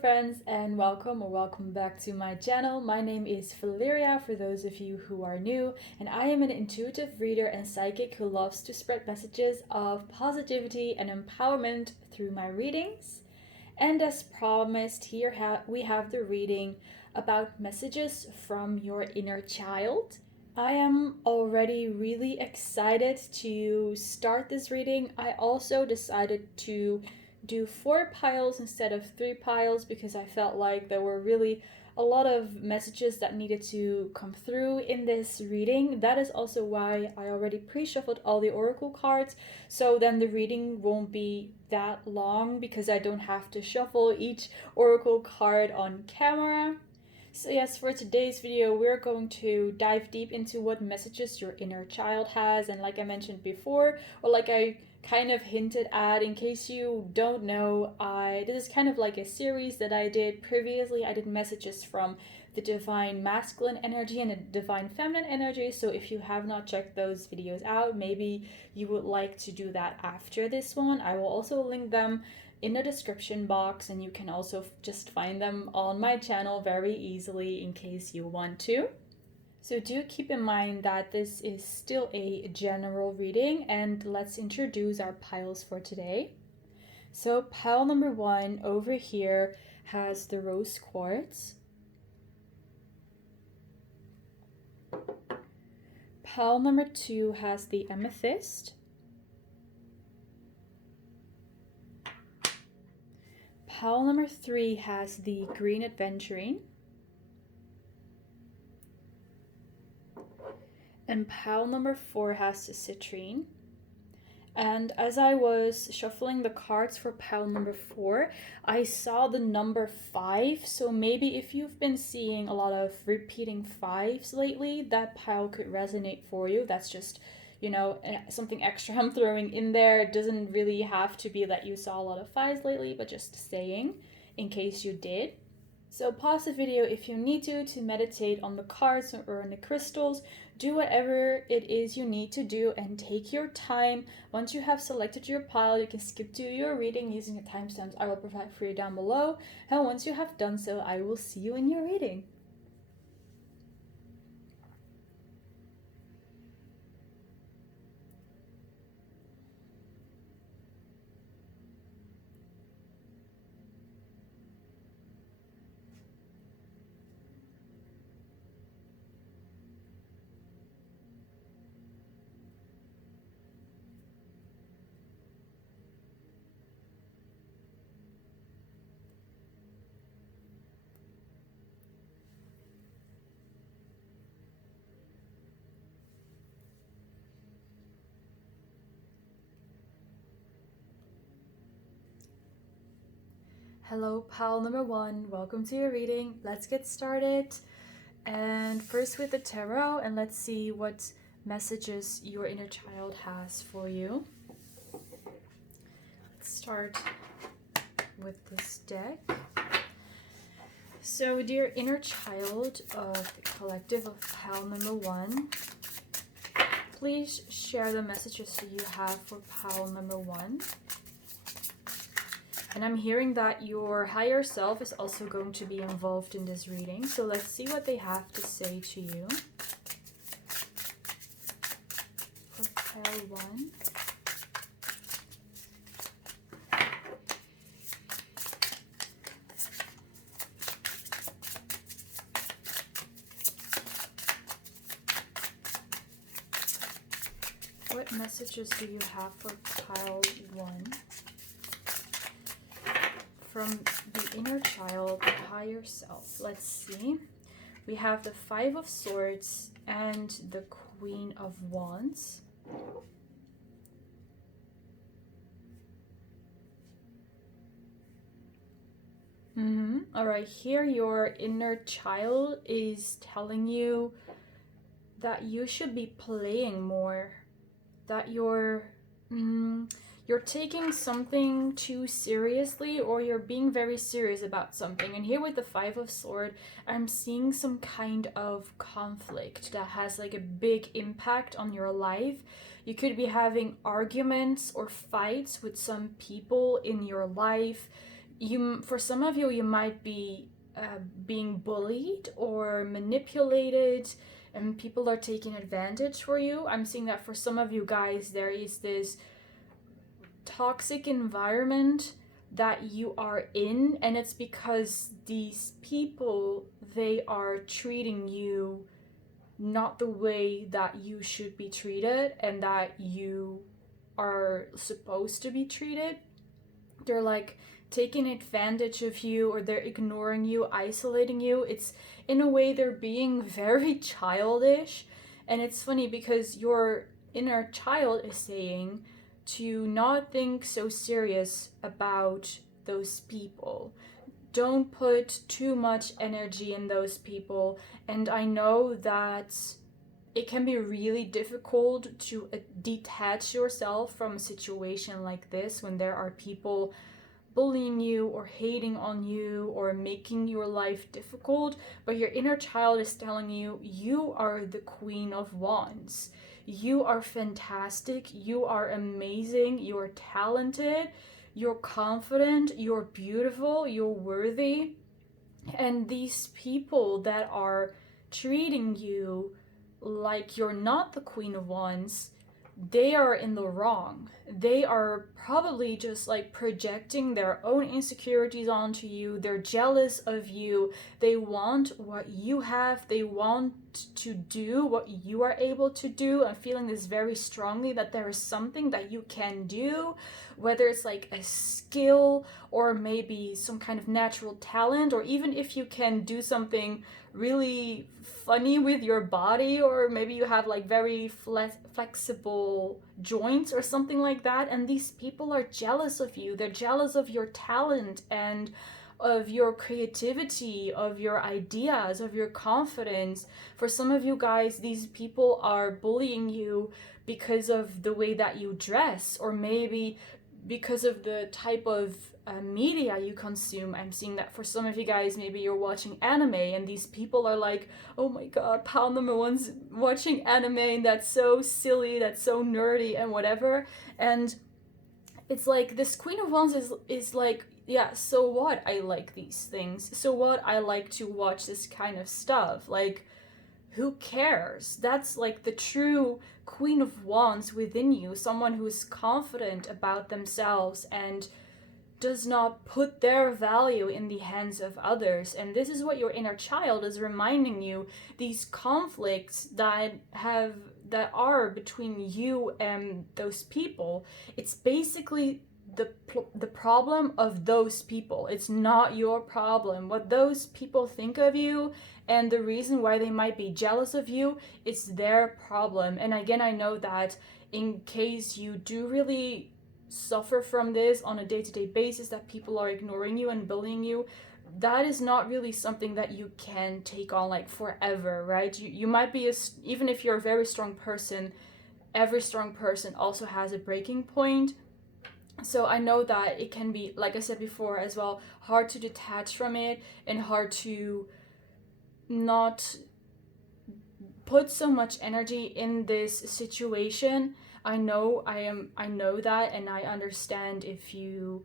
friends, and welcome back to my channel. My name is Valeria for those of you who are new, and I am an intuitive reader and psychic who loves to spread messages of positivity and empowerment through my readings. And as promised, here we have the reading about messages from your inner child. I am already really excited to start this reading. I also decided to do 4 piles instead of 3 piles because I felt like there were really a lot of messages that needed to come through in this reading. That is also why I already pre-shuffled all the oracle cards, so then the reading won't be that long because I don't have to shuffle each oracle card on camera. So yes, for today's video, we're going to dive deep into what messages your inner child has. And like I mentioned before, or like I kind of hinted at, in case you don't know, this is kind of like a series that I did previously. I did messages from the divine masculine energy and the divine feminine energy. So if you have not checked those videos out, maybe you would like to do that after this one. I will also link them in the description box, and you can also just find them on my channel very easily in case you want to. So do keep in mind that this is still a general reading, and let's introduce our piles for today. So pile number 1 over here has the rose quartz. Pile number 2 has the amethyst. Pile number 3 has the green Adventurine. And pile number 4 has the Citrine. And as I was shuffling the cards for pile number 4, I saw the number 5. So maybe if you've been seeing a lot of repeating 5s lately, that pile could resonate for you. That's just, something extra I'm throwing in there. It doesn't really have to be that you saw a lot of 5s lately, but just saying in case you did. So pause the video if you need to meditate on the cards or on the crystals. Do whatever it is you need to do and take your time. Once you have selected your pile, you can skip to your reading using the timestamps I will provide for you down below. And once you have done so, I will see you in your reading. Hello, pile number 1. Welcome to your reading. Let's get started. And first with the tarot, and let's see what messages your inner child has for you. Let's start with this deck. So, dear inner child of the collective of pile number 1, please share the messages that you have for pile number 1. And I'm hearing that your higher self is also going to be involved in this reading. So let's see what they have to say to you. For pile 1. What messages do you have for pile 1? From the inner child, the higher self. Let's see. We have the 5 of Swords and the Queen of Wands. Alright, here your inner child is telling you that you should be playing more. That you're taking something too seriously, or you're being very serious about something. And here with the 5 of Swords, I'm seeing some kind of conflict that has like a big impact on your life. You could be having arguments or fights with some people in your life. for some of you, you might be being bullied or manipulated, and people are taking advantage for you. I'm seeing that for some of you guys, there is this toxic environment that you are in, and it's because these people, they are treating you not the way that you should be treated and that you are supposed to be treated. They're like taking advantage of you, or they're ignoring you, isolating you. It's in a way they're being very childish. And it's funny because your inner child is saying to not think so serious about those people. Don't put too much energy in those people. And I know that it can be really difficult to detach yourself from a situation like this when there are people bullying you or hating on you or making your life difficult. But your inner child is telling you, you are the Queen of Wands. You are fantastic. You are amazing. You're talented. You're confident. You're beautiful. You're worthy. And these people that are treating you like you're not the Queen of Wands, they are in the wrong. They are probably just like projecting their own insecurities onto you. They're jealous of you. They want what you have. They want to do what you are able to do. I'm feeling this very strongly, that there is something that you can do, whether it's like a skill or maybe some kind of natural talent, or even if you can do something really funny with your body, or maybe you have like very flexible joints or something like that, and these people are jealous of you. They're jealous of your talent and of your creativity, of your ideas, of your confidence. For some of you guys, these people are bullying you because of the way that you dress, or maybe because of the type of media you consume. I'm seeing that for some of you guys, maybe you're watching anime and these people are like, oh my god, Pal number one's watching anime and that's so silly, that's so nerdy and whatever. And it's like this Queen of Wands is like, yeah, so what? I like these things. So what? I like to watch this kind of stuff. Like, who cares? That's like the true Queen of Wands within you, someone who is confident about themselves and does not put their value in the hands of others. And this is what your inner child is reminding you. These conflicts that are between you and those people, it's basically the problem of those people. It's not your problem. What those people think of you and the reason why they might be jealous of you, it's their problem. And again, I know that in case you do really suffer from this on a day-to-day basis, that people are ignoring you and bullying you, that is not really something that you can take on like forever, right? You might be even if you're a very strong person, every strong person also has a breaking point. So I know that it can be, like I said before as well, hard to detach from it and hard to not put so much energy in this situation. I know that, and I understand if you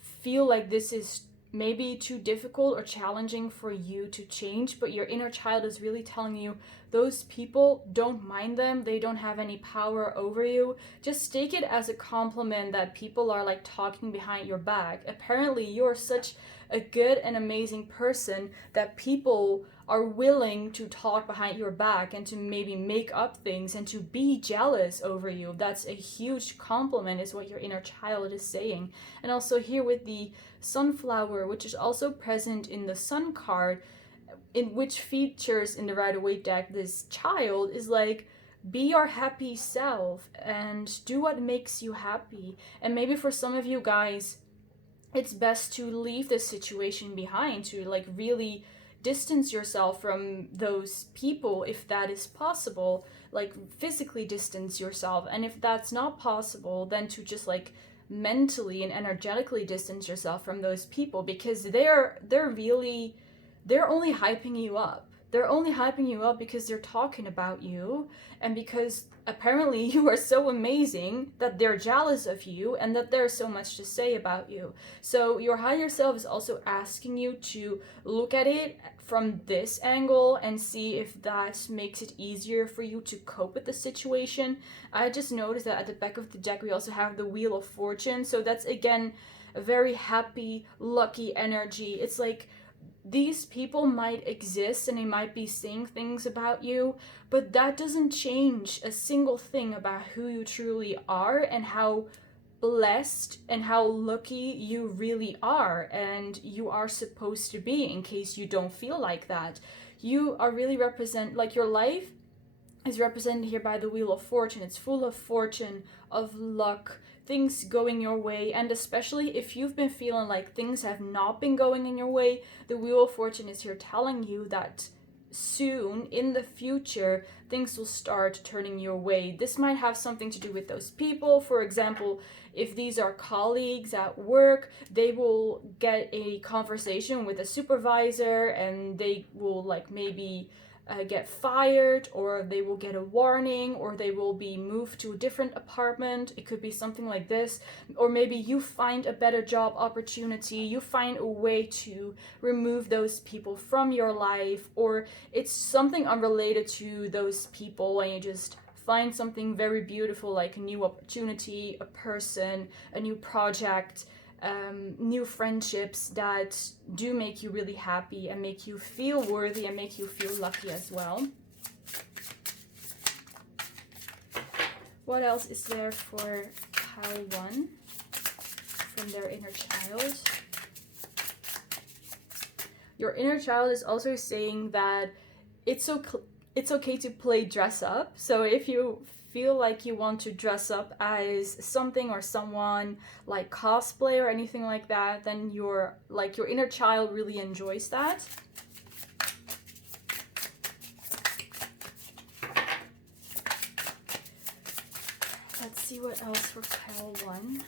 feel like this is maybe too difficult or challenging for you to change, but your inner child is really telling you those people, don't mind them. They don't have any power over you. Just take it as a compliment that people are like talking behind your back. Apparently you're such a good and amazing person that people are willing to talk behind your back and to maybe make up things and to be jealous over you. That's a huge compliment, is what your inner child is saying. And also here with the sunflower, which is also present in the sun card, in which features in the Rider-Waite deck, this child is like, be your happy self and do what makes you happy. And maybe for some of you guys, it's best to leave this situation behind, to like really distance yourself from those people if that is possible, like physically distance yourself. And if that's not possible, then to just like mentally and energetically distance yourself from those people, because they're only hyping you up. They're only hyping you up because they're talking about you, and because apparently you are so amazing that they're jealous of you and that there's so much to say about you. So your higher self is also asking you to look at it from this angle and see if that makes it easier for you to cope with the situation. I just noticed that at the back of the deck we also have the Wheel of Fortune, so that's again a very happy, lucky energy. It's like these people might exist and they might be saying things about you, but that doesn't change a single thing about who you truly are and how blessed and how lucky you really are and you are supposed to be, in case you don't feel like that. You are really represent, like, your life is represented here by the Wheel of Fortune. It's full of fortune, of luck, things going your way, and especially if you've been feeling like things have not been going in your way, the Wheel of Fortune is here telling you that soon in the future things will start turning your way. This might have something to do with those people. For example, if these are colleagues at work, they will get a conversation with a supervisor and they will like maybe get fired, or they will get a warning, or they will be moved to a different apartment. It could be something like this. Or maybe you find a better job opportunity, you find a way to remove those people from your life, or it's something unrelated to those people and you just find something very beautiful, like a new opportunity, a person, a new project, new friendships that do make you really happy and make you feel worthy and make you feel lucky as well. What else is there for pile 1 from their inner child? Your inner child is also saying that it's okay to play dress up. So if you feel like you want to dress up as something or someone, like cosplay or anything like that, then your inner child really enjoys that. Let's see what else for pile 1.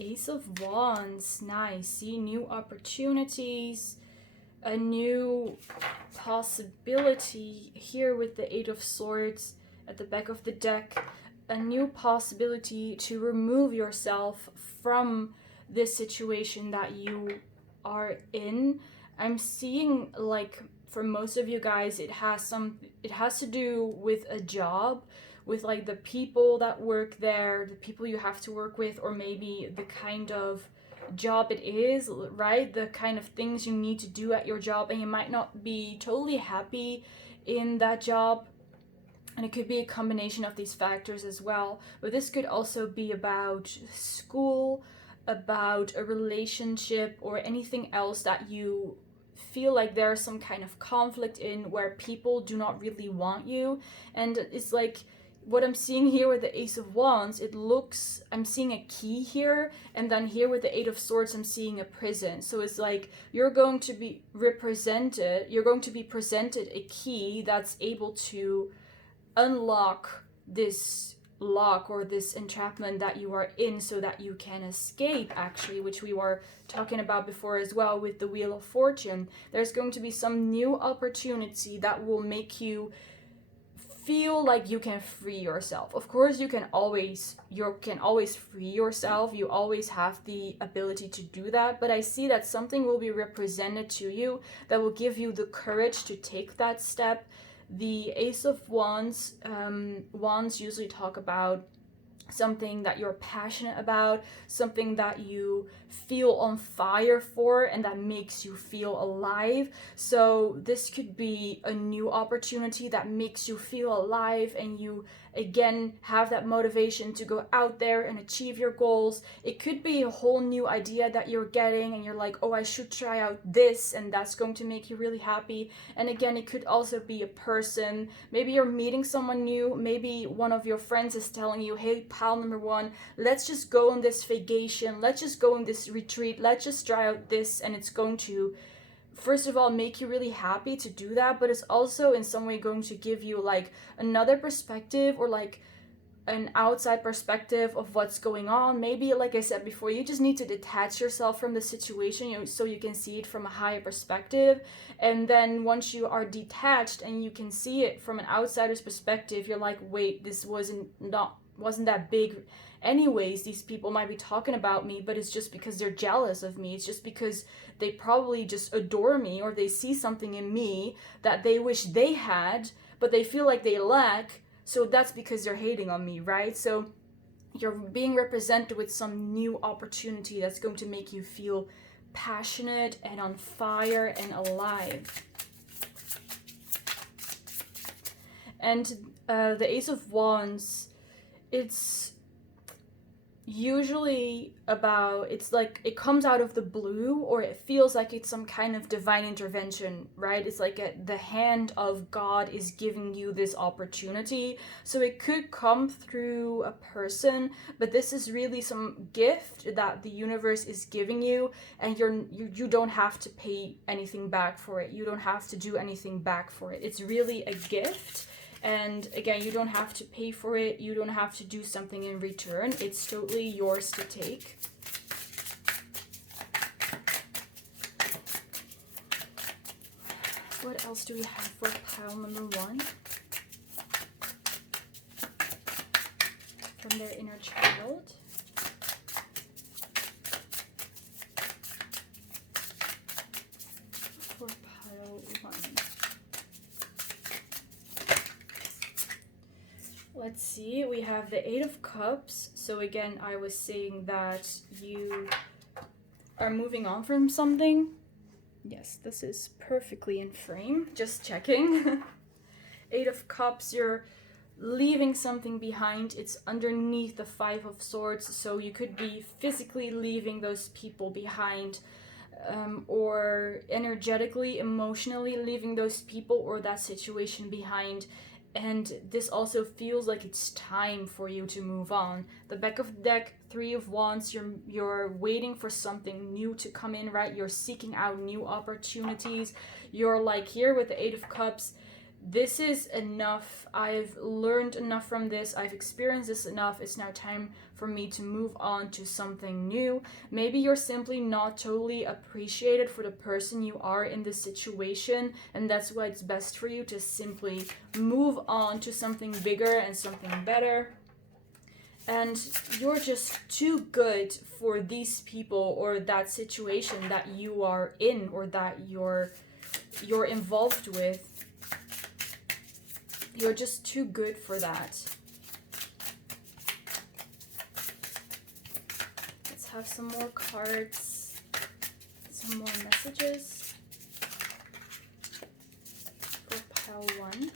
Ace of Wands, nice. See, new opportunities, a new possibility here with the Eight of Swords at the back of the deck. A new possibility to remove yourself from this situation that you are in. I'm seeing, like, for most of you guys, it has to do with a job, with like the people that work there, the people you have to work with, or maybe the kind of job it is, right? The kind of things you need to do at your job, and you might not be totally happy in that job. And it could be a combination of these factors as well. But this could also be about school, about a relationship, or anything else that you feel like there's some kind of conflict in, where people do not really want you. And it's like what I'm seeing here with the Ace of Wands, I'm seeing a key here, and then here with the Eight of Swords, I'm seeing a prison. So it's like you're going to be presented a key that's able to unlock this lock or this entrapment that you are in, so that you can escape, actually, which we were talking about before as well with the Wheel of Fortune. There's going to be some new opportunity that will make you feel like you can free yourself. Of course, you can always free yourself. You always have the ability to do that, but I see that something will be represented to you that will give you the courage to take that step. The Ace of Wands, wands usually talk about something that you're passionate about, something that you feel on fire for, and that makes you feel alive. So this could be a new opportunity that makes you feel alive, and you again have that motivation to go out there and achieve your goals. It could be a whole new idea that you're getting and you're like, oh, I should try out this, and that's going to make you really happy. And again, it could also be a person. Maybe you're meeting someone new. Maybe one of your friends is telling you, hey, pal number 1, let's just go on this vacation, let's just go on this retreat, let's just try out this. And it's going to, first of all, make you really happy to do that, but it's also in some way going to give you like another perspective, or like an outside perspective of what's going on. Maybe, like I said before, you just need to detach yourself from the situation, so you can see it from a higher perspective. And then once you are detached and you can see it from an outsider's perspective, you're like, wait, this wasn't that big anyways. These people might be talking about me, but it's just because they're jealous of me. It's just because they probably just adore me, or they see something in me that they wish they had, but they feel like they lack. So that's because they're hating on me, right? So you're being represented with some new opportunity that's going to make you feel passionate and on fire and alive. And the Ace of Wands, it's usually about, it's like it comes out of the blue, or it feels like it's some kind of divine intervention, right? It's like the hand of God is giving you this opportunity. So it could come through a person, but this is really some gift that the universe is giving you, and you don't have to pay anything back for it. You don't have to do anything back for it. It's really a gift. And again, you don't have to pay for it. You don't have to do something in return. It's totally yours to take. What else do we have for pile number 1? From their inner child. For pile 1. Let's see, we have the 8 of Cups. So again, I was saying that you are moving on from something. Yes, this is perfectly in frame. Just checking. 8 of Cups, you're leaving something behind. It's underneath the 5 of Swords. So you could be physically leaving those people behind, or energetically, emotionally leaving those people or that situation behind. And this also feels like it's time for you to move on. The back of the deck, 3 of Wands, you're waiting for something new to come in, right? You're seeking out new opportunities. You're like here with the 8 of Cups. This is enough. I've learned enough from this. I've experienced this enough. It's now time for me to move on to something new. Maybe you're simply not totally appreciated for the person you are in this situation, and that's why it's best for you to simply move on to something bigger and something better. And you're just too good for these people or that situation that you are in, or that you're involved with. You're just too good for that. Let's have some more cards, some more messages for pile 1.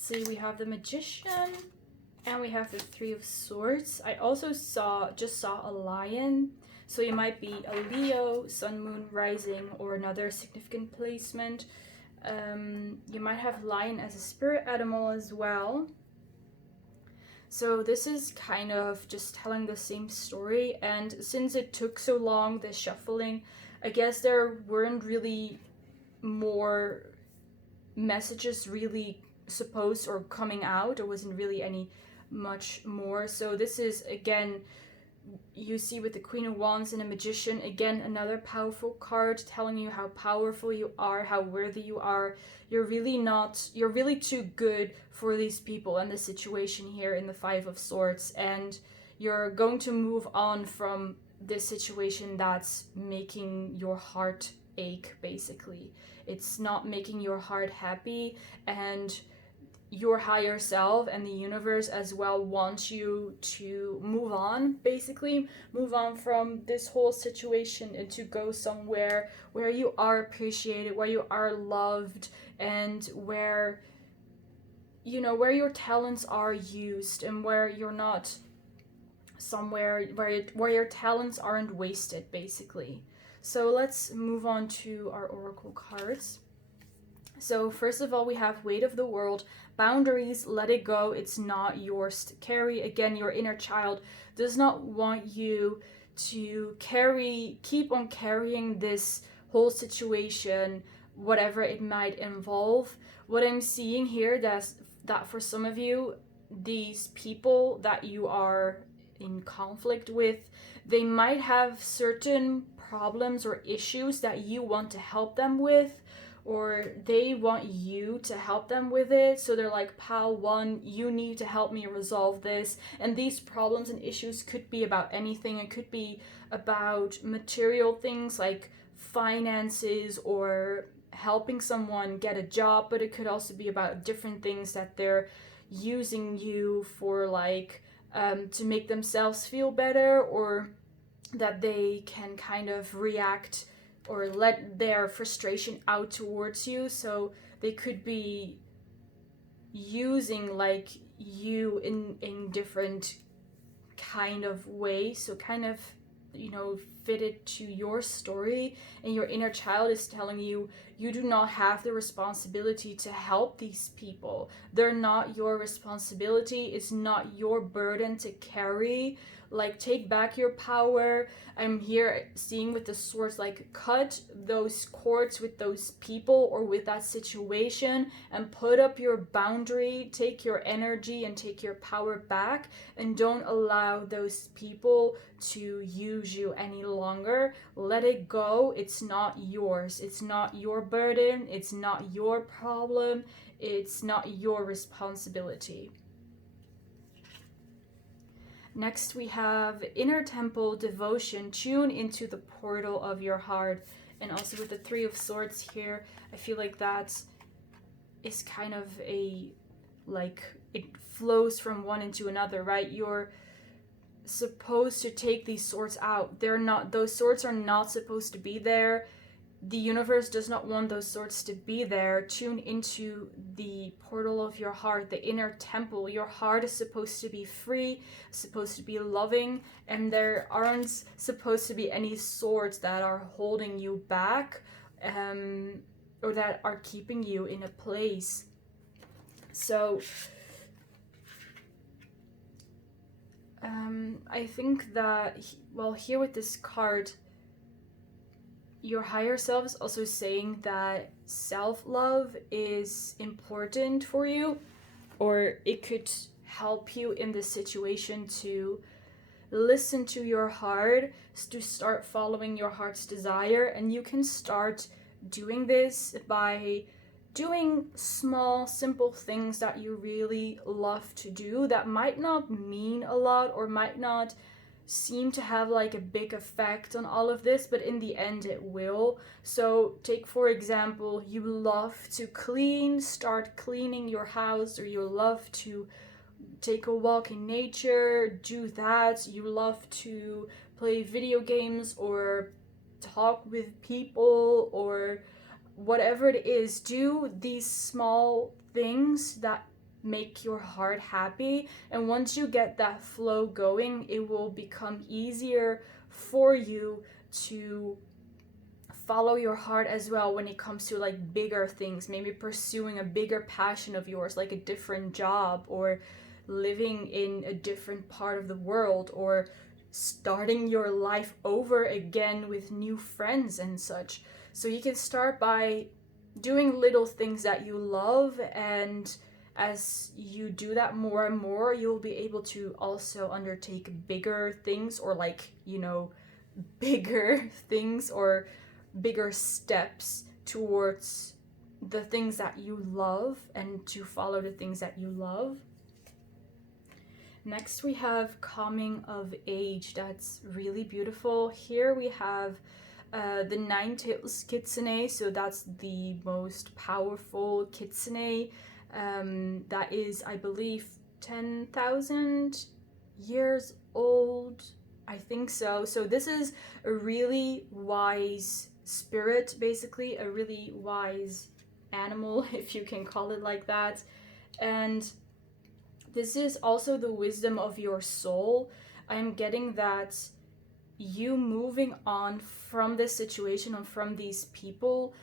See, we have the Magician and we have the 3 of Swords. I also just saw a lion, so you might be a Leo, Sun, Moon, Rising, or another significant placement. You might have lion as a spirit animal as well. So this is kind of just telling the same story, and since it took so long, the shuffling, I guess there weren't really more messages really supposed or coming out. There wasn't really any much more. So this is, again, you see with the Queen of Wands and a Magician, again, another powerful card telling you how powerful you are, how worthy you are. You're really too good for these people and the situation here in the 5 of Swords, and you're going to move on from this situation that's making your heart ache, basically. It's not making your heart happy, and your higher self and the universe as well wants you to move on, basically move on from this whole situation and to go somewhere where you are appreciated, where you are loved, and where, you know, where your talents are used, and where you're not somewhere where your talents aren't wasted, basically. So let's move on to our oracle cards. So first of all, we have weight of the world, boundaries, let it go, it's not yours to carry. Again, your inner child does not want you to keep on carrying this whole situation, whatever it might involve. What I'm seeing here, that for some of you, these people that you are in conflict with, they might have certain problems or issues that you want to help them with, or they want you to help them with it. So they're like, pal one, you need to help me resolve this. And these problems and issues could be about anything. It could be about material things like finances or helping someone get a job, but it could also be about different things that they're using you for, like to make themselves feel better, or that they can kind of react or let their frustration out towards you. So they could be using like you in different kind of ways. So kind of, you know, fit it to your story, and your inner child is telling you you do not have the responsibility to help these people. They're not your responsibility. It's not your burden to carry. Like, take back your power. I'm here seeing with the swords, like, cut those cords with those people or with that situation and put up your boundary. Take your energy and take your power back, and don't allow those people to use you any longer. Let it go. It's not yours. It's not your burden. It's not your problem. It's not your responsibility. Next, we have Inner Temple Devotion. Tune into the portal of your heart. And also with the Three of Swords here, I feel like that is kind of like, it flows from one into another, right? You're supposed to take these swords out. Those swords are not supposed to be there. The universe does not want those swords to be there. Tune into the portal of your heart, the inner temple. Your heart is supposed to be free, supposed to be loving, and there aren't supposed to be any swords that are holding you back, or that are keeping you in a place. So I think that, well, here with this card, your higher self is also saying that self-love is important for you, or it could help you in this situation to listen to your heart, to start following your heart's desire. And you can start doing this by doing small, simple things that you really love to do that might not mean a lot or might not seem to have like a big effect on all of this, but in the end it will. So take, for example, you love to clean, start cleaning your house, or you love to take a walk in nature, do that. You love to play video games or talk with people or whatever it is. Do these small things that make your heart happy, and once you get that flow going, it will become easier for you to follow your heart as well when it comes to like bigger things, maybe pursuing a bigger passion of yours, like a different job, or living in a different part of the world, or starting your life over again with new friends and such. So you can start by doing little things that you love, and as you do that more and more, you'll be able to also undertake bigger things, or like, you know, bigger things or bigger steps towards the things that you love, and to follow the things that you love. Next, we have Coming of Age. That's really beautiful. Here we have the Nine-Tails Kitsune, so that's the most powerful Kitsune. That is, I believe, 10,000 years old. I think so. So this is a really wise spirit, basically, a really wise animal, if you can call it like that. And this is also the wisdom of your soul. I'm getting that you moving on from this situation and from these people,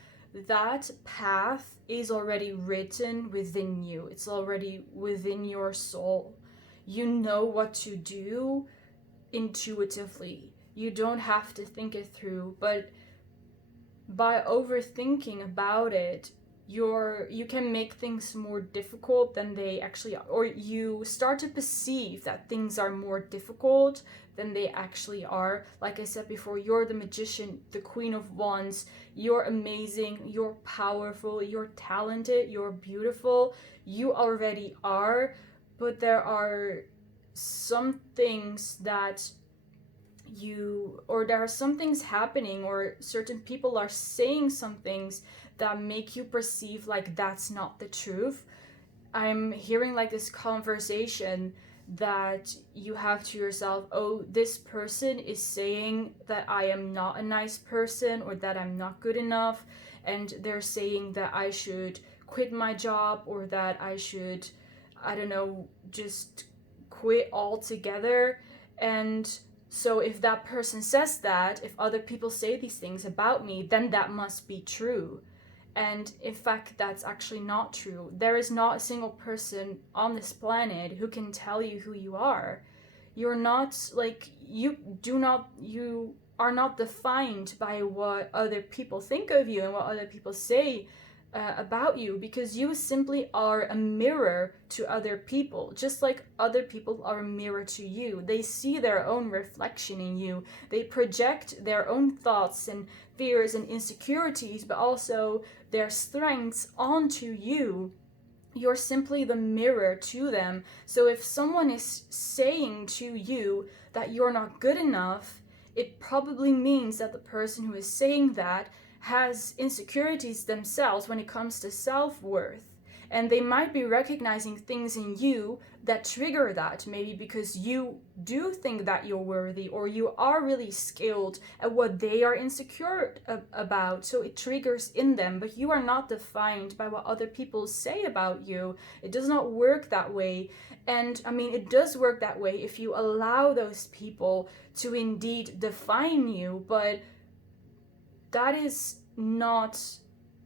that path is already written within you. It's already within your soul. You know what to do intuitively. You don't have to think it through, but by overthinking about it, you can make things more difficult than they actually are, or you start to perceive that things are more difficult than they actually are. Like I said before, you're the magician, the Queen of Wands. You're amazing, you're powerful, you're talented, you're beautiful. You already are, but there are some things that there are some things happening, or certain people are saying some things that make you perceive like that's not the truth. I'm hearing like this conversation that you have to yourself, oh, this person is saying that I am not a nice person, or that I'm not good enough, and they're saying that I should quit my job, or that I should, I don't know, just quit altogether. And so if that person says that, if other people say these things about me, then that must be true. And in fact, that's actually not true. There is not a single person on this planet who can tell you who you are. You're not, like, you are not defined by what other people think of you and what other people say about you, because you simply are a mirror to other people, just like other people are a mirror to you. They see their own reflection in you. They project their own thoughts and fears and insecurities, but also their strengths onto you. You're simply the mirror to them. So if someone is saying to you that you're not good enough, it probably means that the person who is saying that has insecurities themselves when it comes to self-worth. And they might be recognizing things in you that trigger that, maybe because you do think that you're worthy, or you are really skilled at what they are insecure about. So it triggers in them, but you are not defined by what other people say about you. It does not work that way. And I mean, it does work that way if you allow those people to indeed define you, but that is not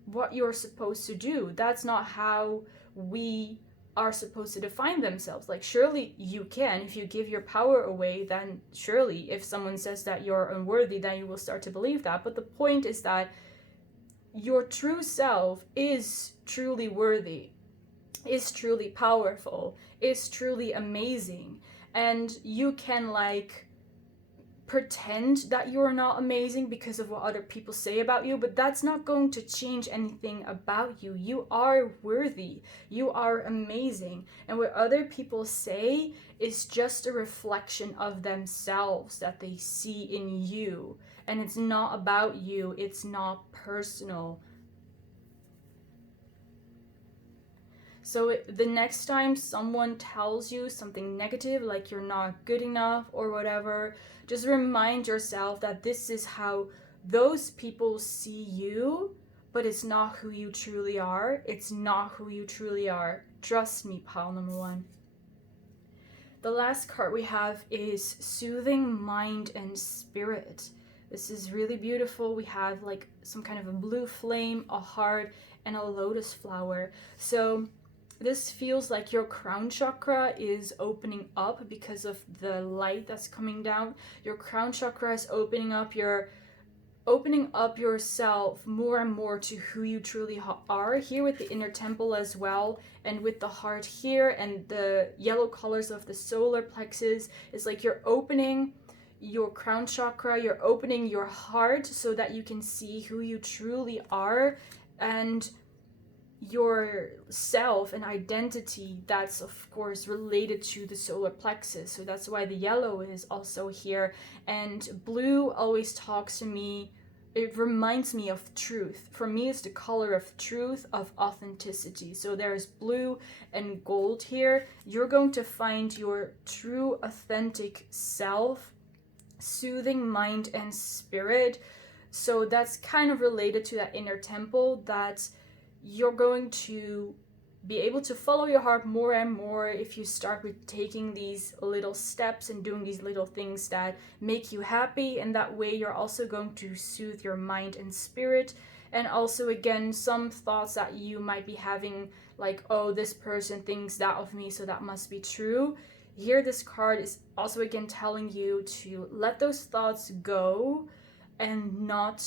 what you're supposed to do. That's not how we are supposed to define themselves. Like, surely you can. If you give your power away, then surely if someone says that you're unworthy, then you will start to believe that. But the point is that your true self is truly worthy, is truly powerful, is truly amazing. And you can, like, pretend that you're not amazing because of what other people say about you, but that's not going to change anything about you. You are worthy. You are amazing. And what other people say is just a reflection of themselves that they see in you. And it's not about you. It's not personal. So the next time someone tells you something negative, like you're not good enough or whatever, just remind yourself that this is how those people see you, but it's not who you truly are. It's not who you truly are. Trust me, pile number one. The last card we have is Soothing Mind and Spirit. This is really beautiful. We have like some kind of a blue flame, a heart, and a lotus flower. So this feels like your crown chakra is opening up because of the light that's coming down. Your crown chakra is opening up yourself more and more to who you truly are, here with the inner temple as well, and with the heart here, and the yellow colors of the solar plexus. It's like you're opening your crown chakra, you're opening your heart so that you can see who you truly are, and your self and identity that's of course related to the solar plexus. So that's why the yellow is also here. And blue always talks to me, it reminds me of truth. For me, it's the color of truth, of authenticity. So there's blue and gold here. You're going to find your true authentic self, soothing mind and spirit. So that's kind of related to that inner temple, that you're going to be able to follow your heart more and more if you start with taking these little steps and doing these little things that make you happy. And that way you're also going to soothe your mind and spirit. And also, again, some thoughts that you might be having, like, oh, this person thinks that of me, so that must be true. Here, this card is also again telling you to let those thoughts go and not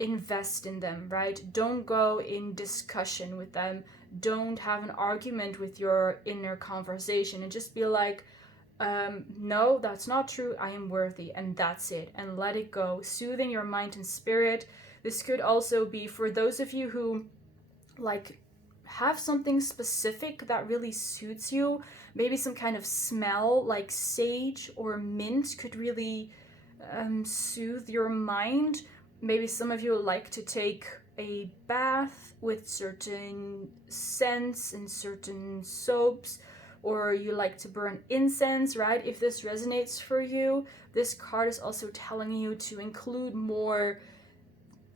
invest in them, right? Don't go in discussion with them. Don't have an argument with your inner conversation, and just be like, no, that's not true. I am worthy, and that's it. And let it go, soothing your mind and spirit. This could also be for those of you who like have something specific that really suits you. Maybe some kind of smell like sage or mint could really soothe your mind. Maybe some of you like to take a bath with certain scents and certain soaps, or you like to burn incense, right? If this resonates for you, this card is also telling you to include more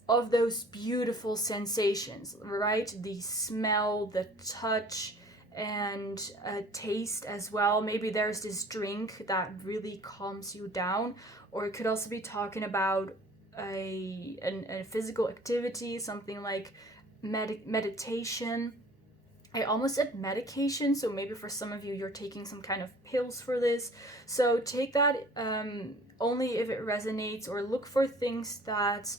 of those beautiful sensations, right? The smell, the touch, and taste as well. Maybe there's this drink that really calms you down, or it could also be talking about a physical activity, something like meditation. I almost said medication, so maybe for some of you you're taking some kind of pills for this. So take that only if it resonates, or look for things that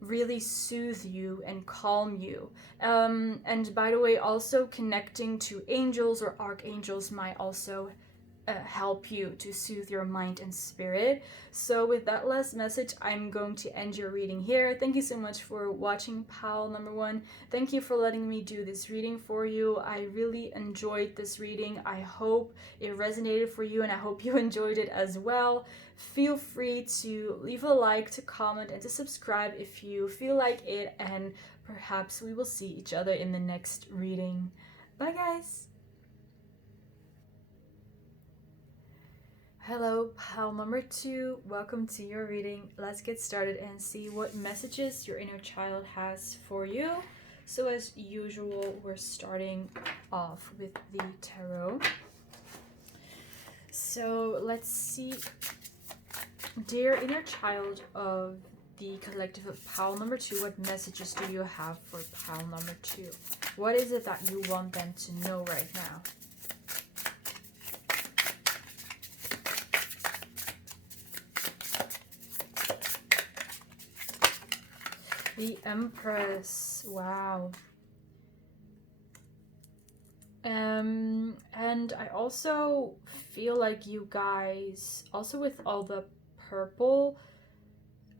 really soothe you and calm you. And by the way, also connecting to angels or archangels might also help you to soothe your mind and spirit. So with that last message, I'm going to end your reading here. Thank you so much for watching, pal number one. Thank you for letting me do this reading for you. I really enjoyed this reading. I hope it resonated for you, and I hope you enjoyed it as well. Feel free to leave a like, to comment, and to subscribe if you feel like it, and perhaps we will see each other in the next reading. Bye guys! Hello, pal number two. Welcome to your reading. Let's get started and see what messages your inner child has for you. So as usual, we're starting off with the tarot. So let's see. Dear inner child of the collective of pal number two, what messages do you have for pal number two? What is it that you want them to know right now? The Empress, wow. And I also feel like you guys, also with all the purple,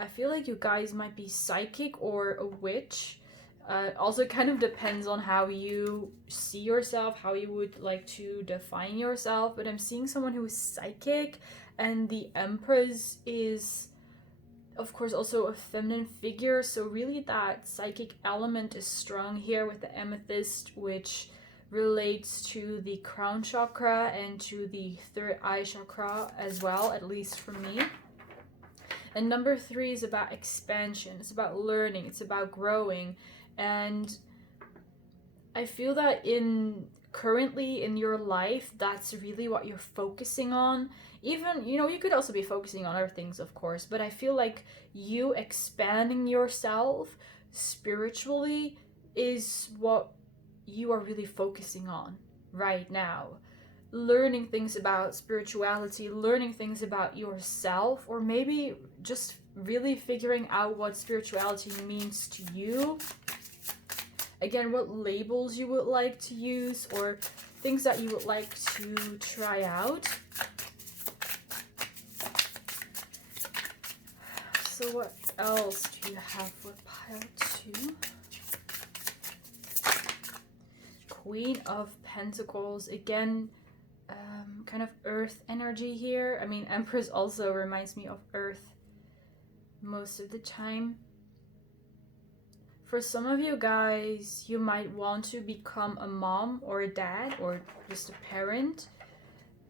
I feel like you guys might be psychic or a witch. Also kind of depends on how you see yourself, how you would like to define yourself, but I'm seeing someone who is psychic, and the Empress is of course also a feminine figure, so really that psychic element is strong here with the Amethyst, which relates to the crown chakra and to the third eye chakra as well, at least for me. And number three is about expansion, it's about learning, it's about growing, and I feel that currently in your life, that's really what you're focusing on. Even, you could also be focusing on other things, of course, but I feel like you expanding yourself spiritually is what you are really focusing on right now. Learning things about spirituality, learning things about yourself, or maybe just really figuring out what spirituality means to you. Again, what labels you would like to use, or things that you would like to try out. So what else do you have for pile two? Queen of Pentacles, again, kind of earth energy here. I mean, Empress also reminds me of earth most of the time. For some of you guys, you might want to become a mom or a dad or just a parent.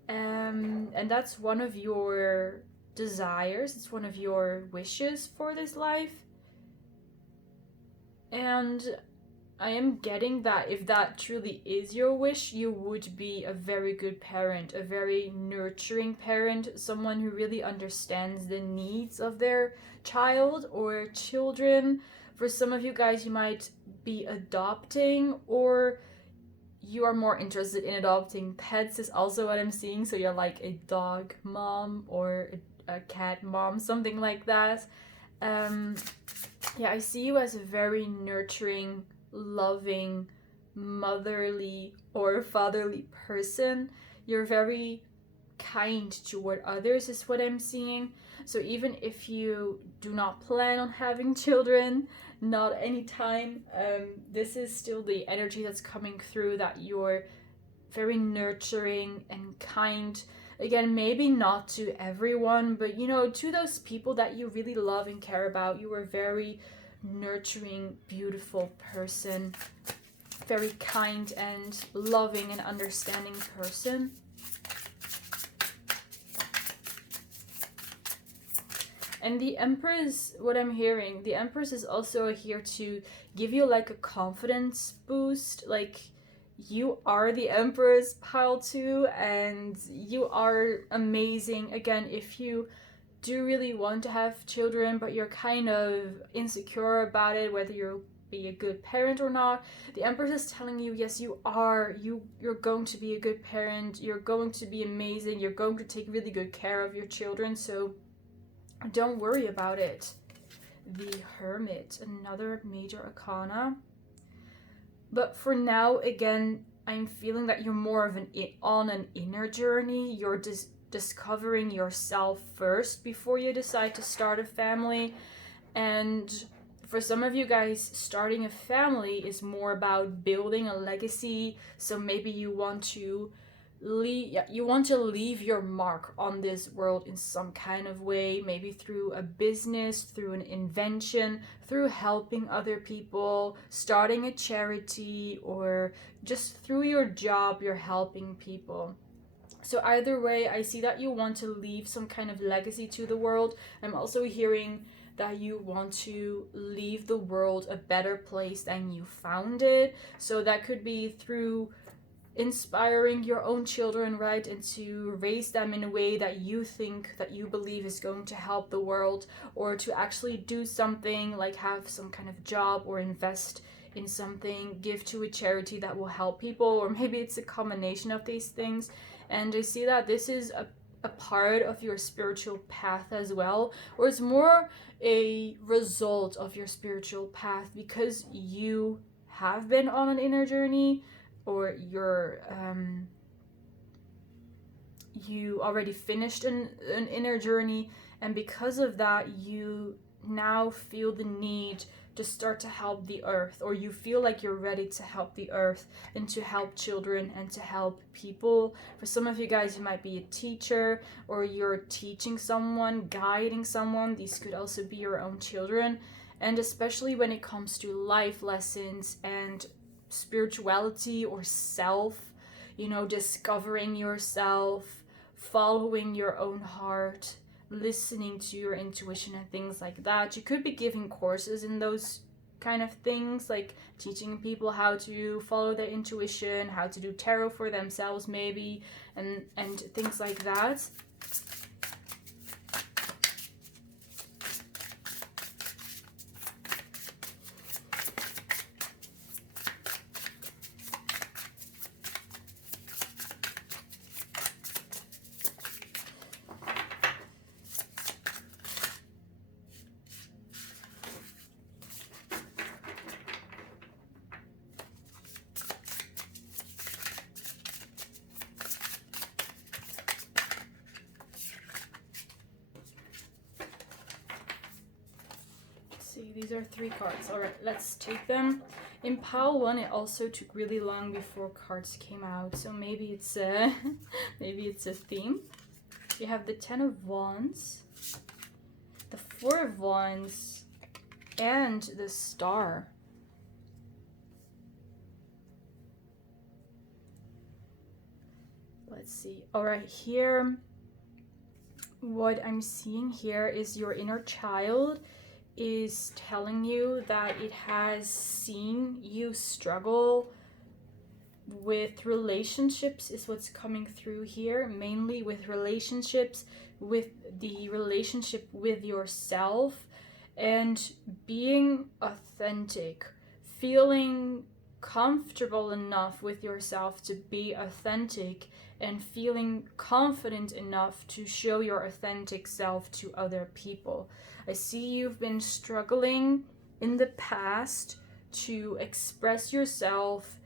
And that's one of your desires. It's one of your wishes for this life. And I am getting that if that truly is your wish, you would be a very good parent, a very nurturing parent, someone who really understands the needs of their child or children. For some of you guys, you might be adopting, or you are more interested in adopting pets, is also what I'm seeing. So you're like a dog mom or a cat mom, something like that. Yeah, I see you as a very nurturing, loving, motherly or fatherly person. You're very kind toward others, is what I'm seeing. So even if you do not plan on having children, not anytime, this is still the energy that's coming through, that you're very nurturing and kind. Again, maybe not to everyone, but you know, to those people that you really love and care about, you are a very nurturing, beautiful person, very kind and loving and understanding person. And the Empress, what I'm hearing, the Empress is also here to give you like a confidence boost. Like, you are the Empress, pile 2, and you are amazing. Again, if you do really want to have children, but you're kind of insecure about it, whether you'll be a good parent or not, the Empress is telling you, yes, you are. You're going to be a good parent. You're going to be amazing. You're going to take really good care of your children. So don't worry about it. The Hermit, another major arcana. But for now, again, I'm feeling that you're more of on an inner journey. You're discovering yourself first before you decide to start a family. And for some of you guys, starting a family is more about building a legacy. So maybe you want to leave your mark on this world in some kind of way, maybe through a business, through an invention, through helping other people, starting a charity, or just through your job, you're helping people. So either way, I see that you want to leave some kind of legacy to the world. I'm also hearing that you want to leave the world a better place than you found it. So that could be through inspiring your own children, right, and to raise them in a way that you think, that you believe is going to help the world, or to actually do something like have some kind of job or invest in something, give to a charity that will help people, or maybe it's a combination of these things. And I see that this is a part of your spiritual path as well, or it's more a result of your spiritual path because you have been on an inner journey, or you already finished an inner journey, and because of that you now feel the need to start to help the earth, or you feel like you're ready to help the earth and to help children and to help people. For some of you guys, you might be a teacher, or you're teaching someone, guiding someone. These could also be your own children. And especially when it comes to life lessons and spirituality or self, you know, discovering yourself, following your own heart, listening to your intuition and things like that. You could be giving courses in those kind of things, like teaching people how to follow their intuition, how to do tarot for themselves maybe, and things like that. These are 3 cards. All right, let's take them. In pile 1, it also took really long before cards came out, so maybe it's a maybe it's a theme. You have the 10 of Wands, the 4 of Wands, and the Star. Let's see. All right, here, what I'm seeing here is your inner child is telling you that it has seen you struggle with relationships, is what's coming through here, mainly with relationships, with the relationship with yourself, and being authentic, feeling comfortable enough with yourself to be authentic, and feeling confident enough to show your authentic self to other people. I see you've been struggling in the past to express yourself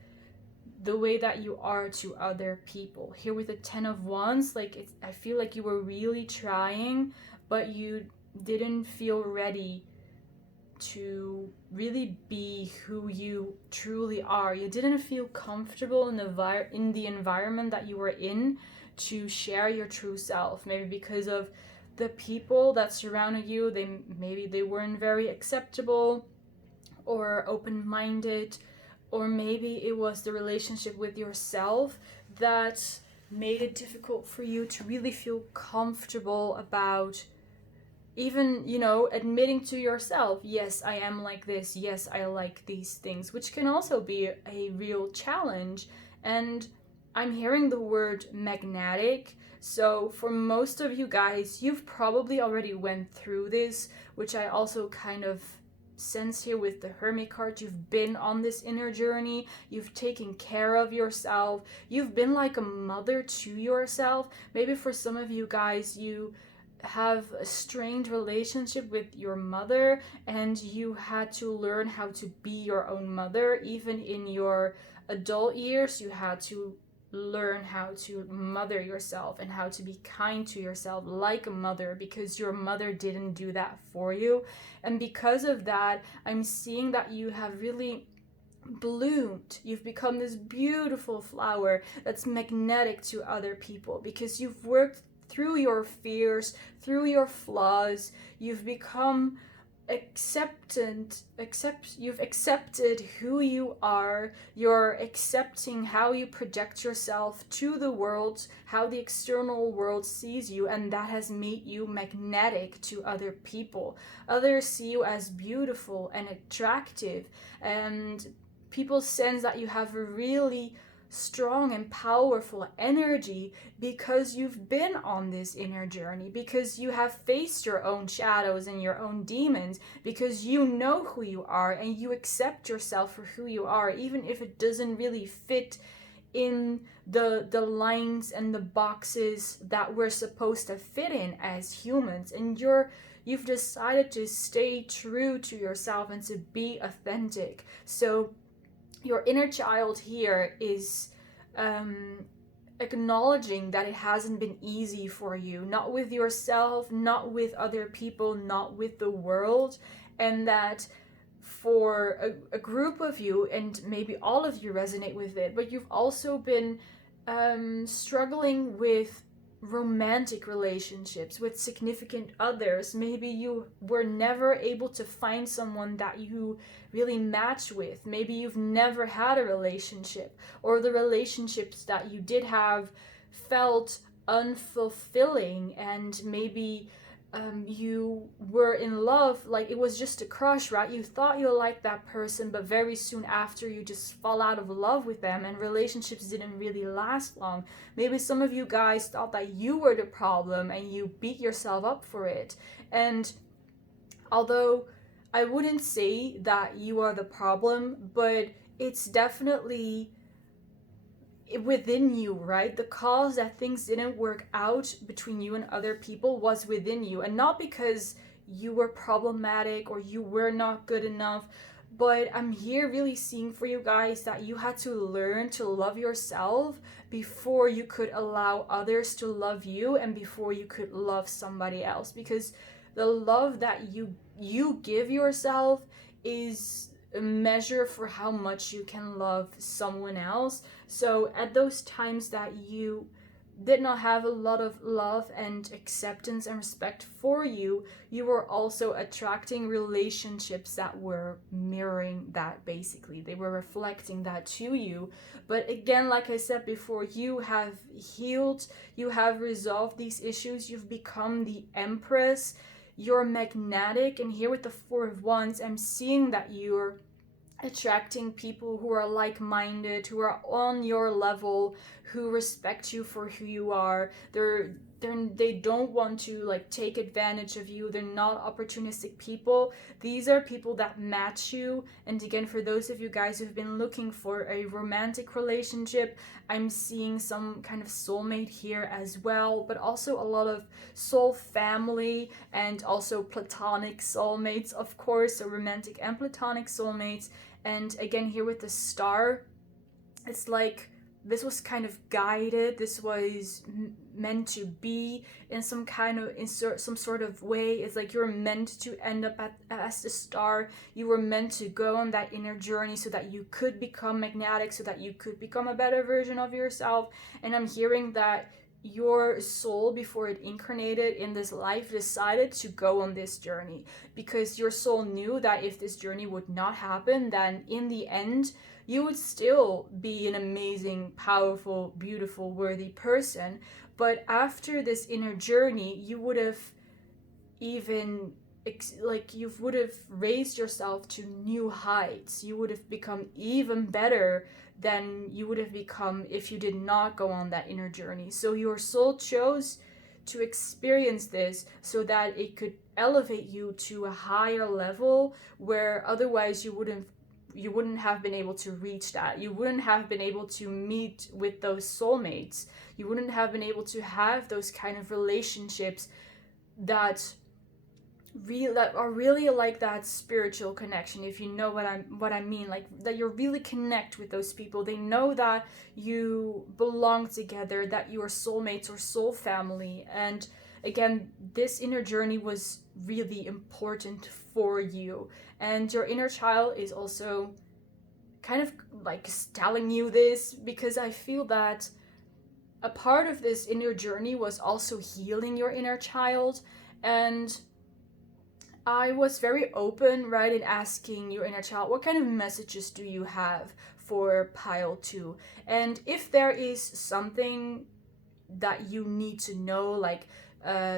the way that you are to other people. Here with the 10 of Wands, like I feel like you were really trying, but you didn't feel ready to really be who you truly are. You didn't feel comfortable in the environment that you were in to share your true self. Maybe because of the people that surrounded you, maybe they weren't very acceptable or open-minded, or maybe it was the relationship with yourself that made it difficult for you to really feel comfortable about even, admitting to yourself, yes, I am like this, yes, I like these things, which can also be a real challenge. And I'm hearing the word magnetic. So for most of you guys, you've probably already went through this, which I also kind of sense here with the Hermit card. You've been on this inner journey, you've taken care of yourself, you've been like a mother to yourself. Maybe for some of you guys, you have a strained relationship with your mother, and you had to learn how to be your own mother. Even in your adult years, you had to learn how to mother yourself and how to be kind to yourself like a mother, because your mother didn't do that for you. And because of that, I'm seeing that you have really bloomed. You've become this beautiful flower that's magnetic to other people, because you've worked through your fears, through your flaws. You've become you've accepted who you are. You're accepting how you project yourself to the world, how the external world sees you, and that has made you magnetic to other people. Others see you as beautiful and attractive, and people sense that you have a really strong and powerful energy because you've been on this inner journey, because you have faced your own shadows and your own demons, because you know who you are and you accept yourself for who you are, even if it doesn't really fit in the lines and the boxes that we're supposed to fit in as humans. And you've decided to stay true to yourself and to be authentic. So your inner child here is acknowledging that it hasn't been easy for you, not with yourself, not with other people, not with the world, and that for a group of you, and maybe all of you resonate with it, but you've also been struggling with romantic relationships with significant others. Maybe you were never able to find someone that you really match with. Maybe you've never had a relationship, or the relationships that you did have felt unfulfilling, and maybe you were in love, like it was just a crush, right? You thought you liked that person, but very soon after you just fall out of love with them, and relationships didn't really last long. Maybe some of you guys thought that you were the problem and you beat yourself up for it. And although I wouldn't say that you are the problem, but it's definitely within you, right? The cause that things didn't work out between you and other people was within you, and not because you were problematic or you were not good enough. But I'm here really seeing for you guys that you had to learn to love yourself before you could allow others to love you, and before you could love somebody else, because the love that you give yourself is a measure for how much you can love someone else. So at those times that you did not have a lot of love and acceptance and respect for you, you were also attracting relationships that were mirroring that. Basically, they were reflecting that to you. But again, like I said before, you have healed, you have resolved these issues, you've become the Empress. you're magnetic. And here with the Four of Wands, I'm seeing that you're attracting people who are like-minded, who are on your level, who respect you for who you are. They don't want to like take advantage of you. They're not opportunistic people. These are people that match you. And again, for those of you guys who've been looking for a romantic relationship, I'm seeing some kind of soulmate here as well, but also a lot of soul family and also platonic soulmates, of course, so romantic and platonic soulmates. And again, here with the star, it's like this was kind of guided. This was meant to be in some kind of some sort of way. It's like you're meant to end up as the star. You were meant to go on that inner journey so that you could become magnetic, so that you could become a better version of yourself. And I'm hearing that your soul, before it incarnated in this life, decided to go on this journey because your soul knew that if this journey would not happen, then in the end you would still be an amazing, powerful, beautiful, worthy person. But after this inner journey, you would have even you would have raised yourself to new heights. You would have become even better than you would have become if you did not go on that inner journey. So your soul chose to experience this so that it could elevate you to a higher level where otherwise you wouldn't have been able to reach that. You wouldn't have been able to meet with those soulmates. You wouldn't have been able to have those kind of relationships that are really like that spiritual connection, if you know what I mean, like that you really connect with those people. They know that you belong together, that you are soulmates or soul family. And again, this inner journey was really important for you, and your inner child is also kind of like telling you this, because I feel that a part of this inner journey was also healing your inner child. And I was very open, right, in asking your inner child, what kind of messages do you have for pile 2? And if there is something that you need to know, like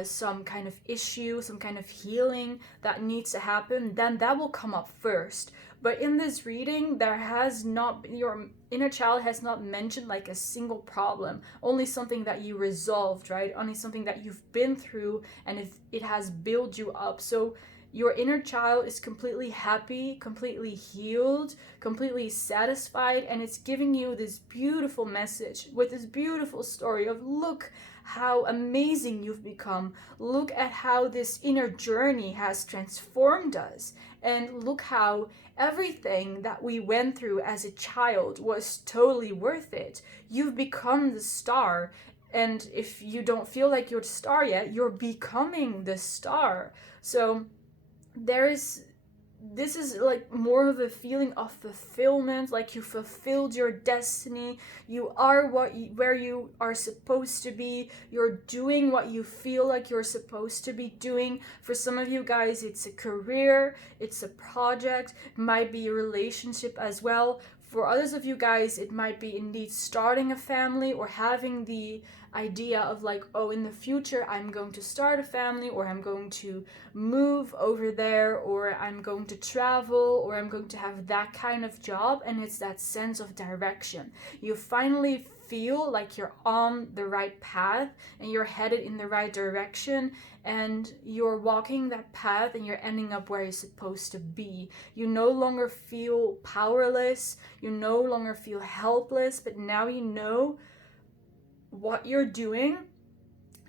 some kind of issue, some kind of healing that needs to happen, then that will come up first. But in this reading, your inner child has not mentioned like a single problem, only something that you resolved, right? Only something that you've been through, and it has built you up. So your inner child is completely happy, completely healed, completely satisfied, and it's giving you this beautiful message with this beautiful story of, look how amazing you've become. Look at how this inner journey has transformed us. And look how everything that we went through as a child was totally worth it. You've become the star. And if you don't feel like you're the star yet, you're becoming the star. So this is like more of a feeling of fulfillment, like you fulfilled your destiny. You are where you are supposed to be. You're doing what you feel like you're supposed to be doing. For some of you guys, it's a career, it's a project, it might be a relationship as well. For others of you guys, it might be indeed starting a family or having the idea of like, oh, in the future I'm going to start a family, or I'm going to move over there, or I'm going to travel, or I'm going to have that kind of job. And it's that sense of direction. You finally feel like you're on the right path and you're headed in the right direction, and you're walking that path and you're ending up where you're supposed to be. You no longer feel powerless, you no longer feel helpless, but now you know what you're doing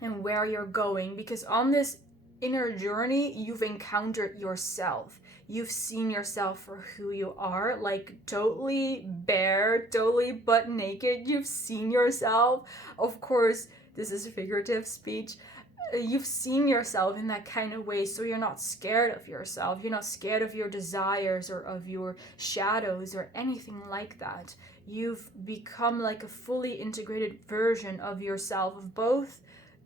and where you're going, because on this inner journey you've encountered yourself. You've seen yourself for who you are, like totally bare, totally butt naked. You've seen yourself. Of course, this is figurative speech. You've seen yourself in that kind of way, so you're not scared of yourself. You're not scared of your desires or of your shadows or anything like that. You've become like a fully integrated version of yourself, of both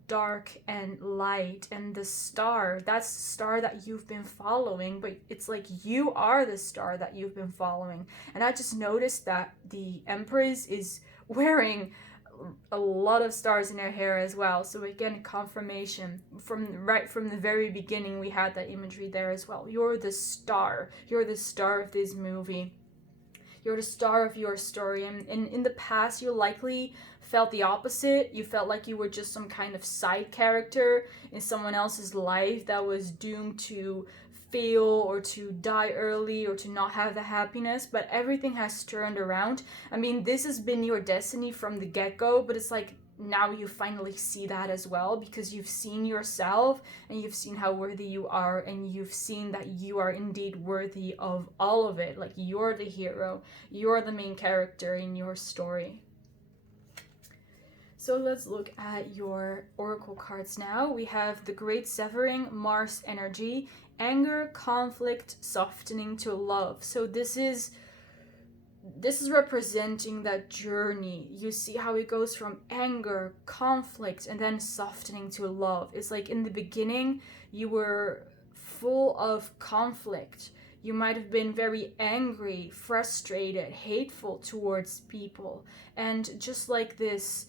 dark and light. And the star, that's the star that you've been following, but it's like you are the star that you've been following. And I just noticed that the Empress is wearing a lot of stars in her hair as well. So again, confirmation right from the very beginning, we had that imagery there as well. You're the star. You're the star of this movie. You're the star of your story. And in the past, you likely felt the opposite. You felt like you were just some kind of side character in someone else's life that was doomed to fail or to die early or to not have the happiness. But everything has turned around. I mean, this has been your destiny from the get-go, but it's like now you finally see that as well, because you've seen yourself and you've seen how worthy you are, and you've seen that you are indeed worthy of all of it. Like, you're the hero, you're the main character in your story. So let's look at your oracle cards now. We have the Great Severing, Mars energy, anger, conflict, softening to love. So this is representing that journey. You see how it goes from anger, conflict, and then softening to love. It's like in the beginning, you were full of conflict. You might have been very angry, frustrated, hateful towards people. And just like this,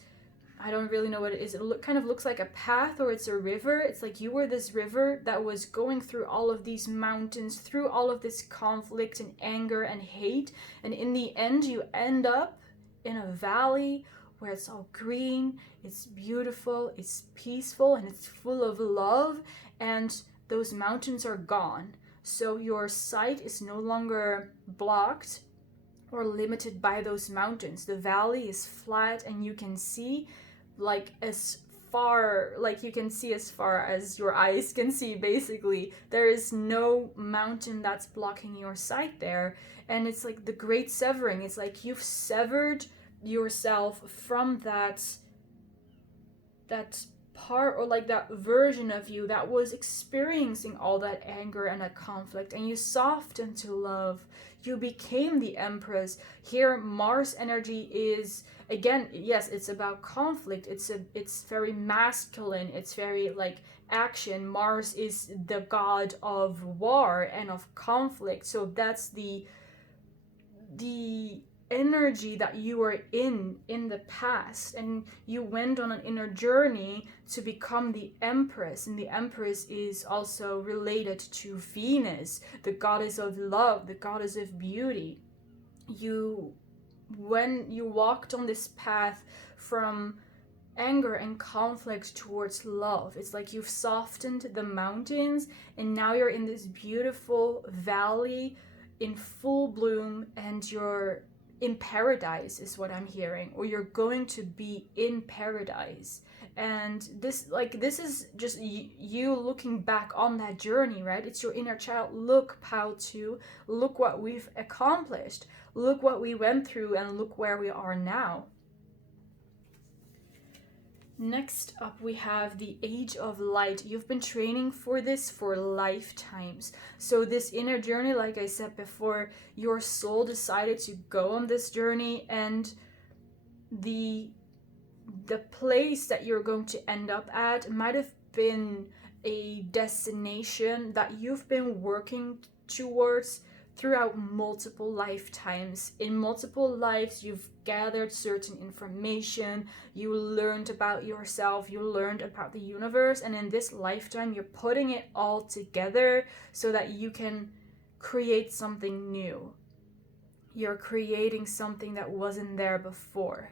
I don't really know what it is. It kind of looks like a path, or it's a river. It's like you were this river that was going through all of these mountains, through all of this conflict and anger and hate. And in the end, you end up in a valley where it's all green, it's beautiful, it's peaceful, and it's full of love. And those mountains are gone. So your sight is no longer blocked or limited by those mountains. The valley is flat, and you can see like as far as your eyes can see. Basically, there is no mountain that's blocking your sight there. And it's like the Great Severing. It's like you've severed yourself from that part, or like that version of you that was experiencing all that anger and that conflict, and you softened to love. You became the Empress. Here, Mars energy is, again, yes, it's about conflict. It's very masculine. It's very like action. Mars is the god of war and of conflict. So that's the energy that you were in the past, and you went on an inner journey to become the Empress. And the Empress is also related to Venus, the goddess of love, the goddess of beauty. When you walked on this path from anger and conflict towards love, it's like you've softened the mountains, and now you're in this beautiful valley in full bloom, and you're in paradise is what I'm hearing, or you're going to be in paradise. And this is just you looking back on that journey, right? It's your inner child. Look, Pao-Tu, look what we've accomplished, look what we went through, and look where we are now. Next up, we have the Age of Light. You've been training for this for lifetimes. So this inner journey, like I said before, your soul decided to go on this journey, and the place that you're going to end up at might have been a destination that you've been working towards throughout multiple lifetimes. In multiple lives, you've gathered certain information, you learned about yourself, you learned about the universe, and in this lifetime, you're putting it all together so that you can create something new. You're creating something that wasn't there before.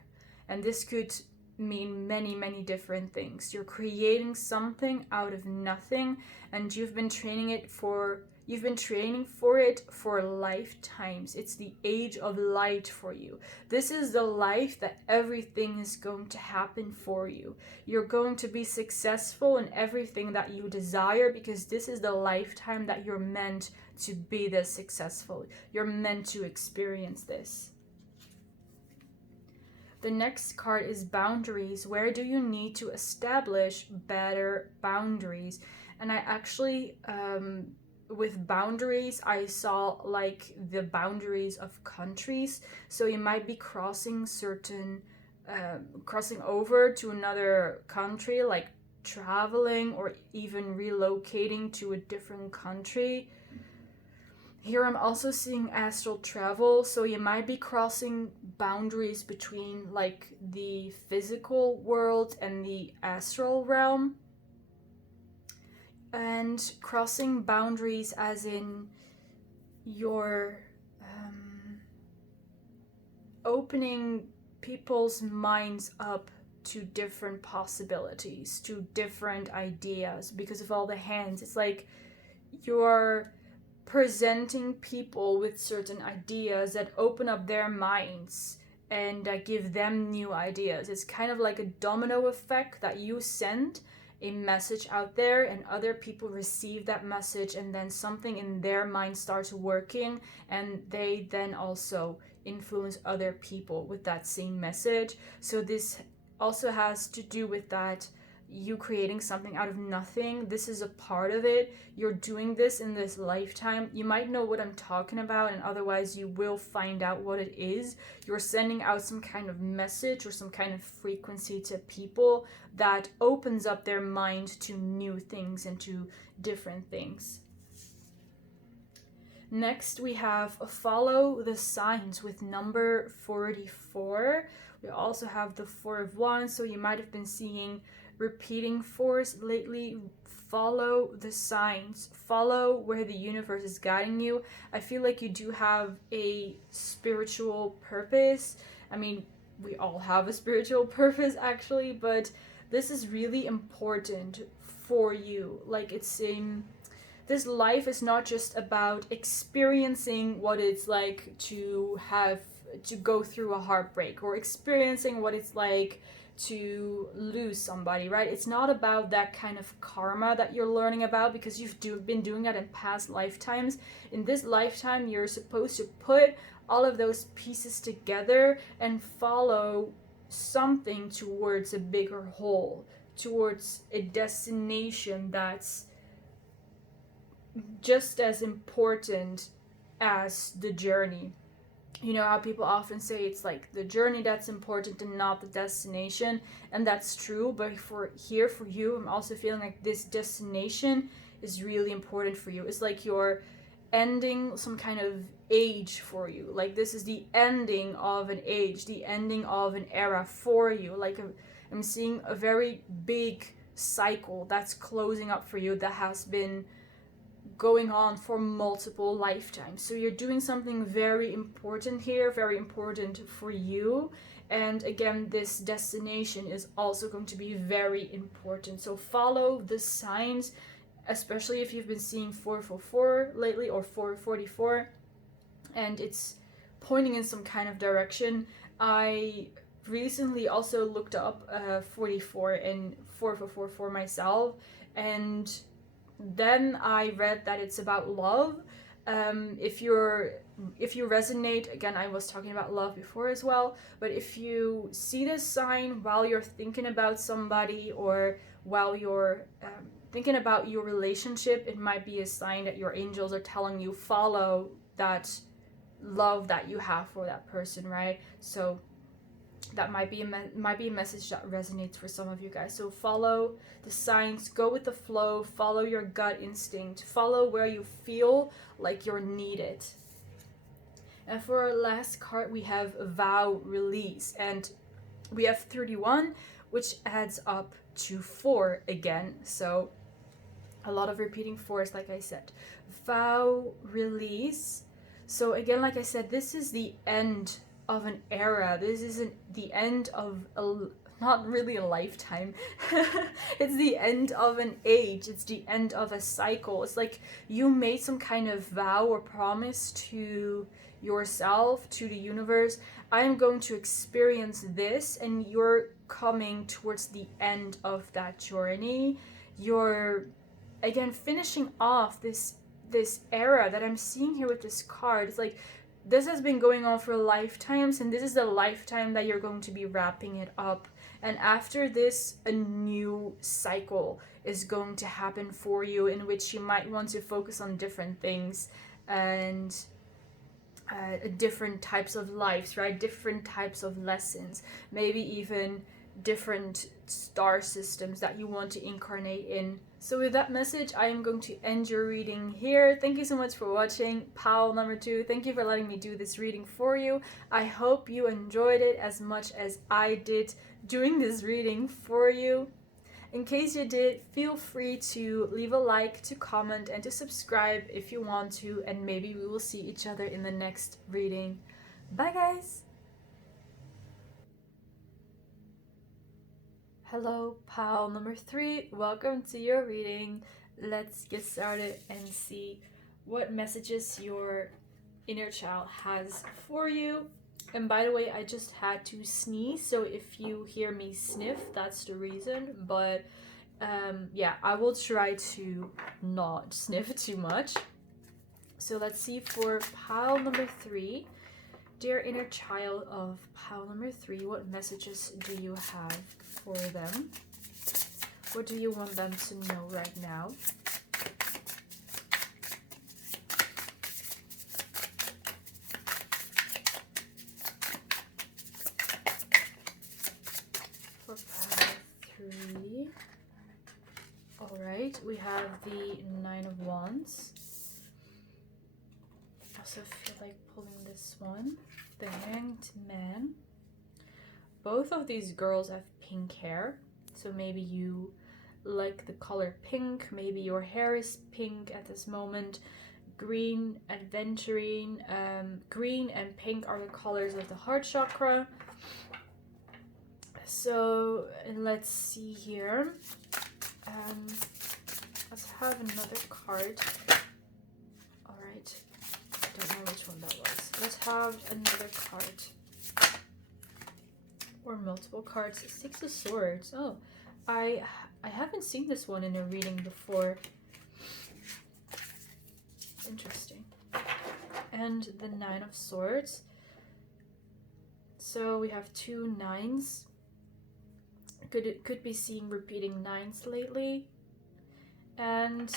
And this could mean many, many different things. You're creating something out of nothing, and you've been training for it for lifetimes. It's the Age of Light for you. This is the life that everything is going to happen for you. You're going to be successful in everything that you desire, because this is the lifetime that you're meant to be this successful. You're meant to experience this. The next card is Boundaries. Where do you need to establish better boundaries? And I actually, with boundaries, I saw like the boundaries of countries. So you might be crossing over to another country, like traveling or even relocating to a different country. Here I'm also seeing astral travel, so you might be crossing boundaries between like the physical world and the astral realm. And crossing boundaries as in you're opening people's minds up to different possibilities, to different ideas because of all the hands. It's like you're presenting people with certain ideas that open up their minds and that give them new ideas. It's kind of like a domino effect that you send a message out there and other people receive that message, and then something in their mind starts working, and they then also influence other people with that same message. So this also has to do with that you creating something out of nothing. This is a part of it. You're doing this in this lifetime. You might know what I'm talking about, and otherwise you will find out what it is. You're sending out some kind of message or some kind of frequency to people that opens up their mind to new things and to different things. Next, we have follow the signs with number 44. We also have the 4 of Wands, so you might have been seeing repeating force lately. Follow the signs, follow where the universe is guiding you. I feel like you do have a spiritual purpose. I mean, we all have a spiritual purpose actually, but this is really important for you. Like, it's in this life is not just about experiencing what it's like to go through a heartbreak, or experiencing what it's like to lose somebody, right? It's not about that kind of karma that you're learning about because you've been doing that in past lifetimes. In this lifetime, you're supposed to put all of those pieces together and follow something towards a bigger whole, towards a destination that's just as important as the journey. You know how people often say it's like the journey that's important and not the destination, and that's true, but for you, I'm also feeling like this destination is really important for you. It's like you're ending some kind of age for you. Like, this is the ending of an age, the ending of an era for you. Like, I'm seeing a very big cycle that's closing up for you that has been going on for multiple lifetimes. So you're doing something very important here, very important for you. And again, this destination is also going to be very important. So follow the signs, especially if you've been seeing 444 lately, or 444, and it's pointing in some kind of direction. I recently also looked up 44 and 444 for myself, and then I read that it's about love. If you resonate, again, I was talking about love before as well, but if you see this sign while you're thinking about somebody, or while you're thinking about your relationship, it might be a sign that your angels are telling you follow that love that you have for that person, right? So that might be a message that resonates for some of you guys. So follow the signs, go with the flow, follow your gut instinct, follow where you feel like you're needed. And for our last card, we have vow release, and we have 31, which adds up to 4 again. So a lot of repeating 4s, like I said. Vow release. So again, like I said, this is the end of an era. This isn't the end of not really a lifetime. It's the end of an age. It's the end of a cycle. It's like you made some kind of vow or promise to yourself, to the universe. I am going to experience this, and you're coming towards the end of that journey. You're again finishing off this era that I'm seeing here with this card. It's like this has been going on for lifetimes, and this is the lifetime that you're going to be wrapping it up. And after this, a new cycle is going to happen for you, in which you might want to focus on different things and different types of lives, right? Different types of lessons, maybe even different star systems that you want to incarnate in. So with that message, I am going to end your reading here. Thank you so much for watching. Pal number 2, thank you for letting me do this reading for you. I hope you enjoyed it as much as I did doing this reading for you. In case you did, feel free to leave a like, to comment, and to subscribe if you want to, and maybe we will see each other in the next reading. Bye guys! Hello, pal number 3. Welcome to your reading. Let's get started and see what messages your inner child has for you. And by the way, I just had to sneeze, so if you hear me sniff, that's the reason. But yeah, I will try to not sniff too much. So let's see for pile number 3. Dear inner child of pile number 3, what messages do you have for them? What do you want them to know right now? For pile 3. Alright, we have the 9 of Wands. I also feel like pulling this one. The Hanged Man. Both of these girls have pink hair, so maybe you like the color pink, maybe your hair is pink at this moment. Green, Adventurine, green and pink are the colors of the heart chakra. So let's see here. Let's have another card. Alright, don't know which one that was. Let's have another card. Or multiple cards. 6 of Swords. Oh, I haven't seen this one in a reading before. Interesting. And the 9 of Swords. So we have 2 9s. Could be seeing repeating 9s lately. And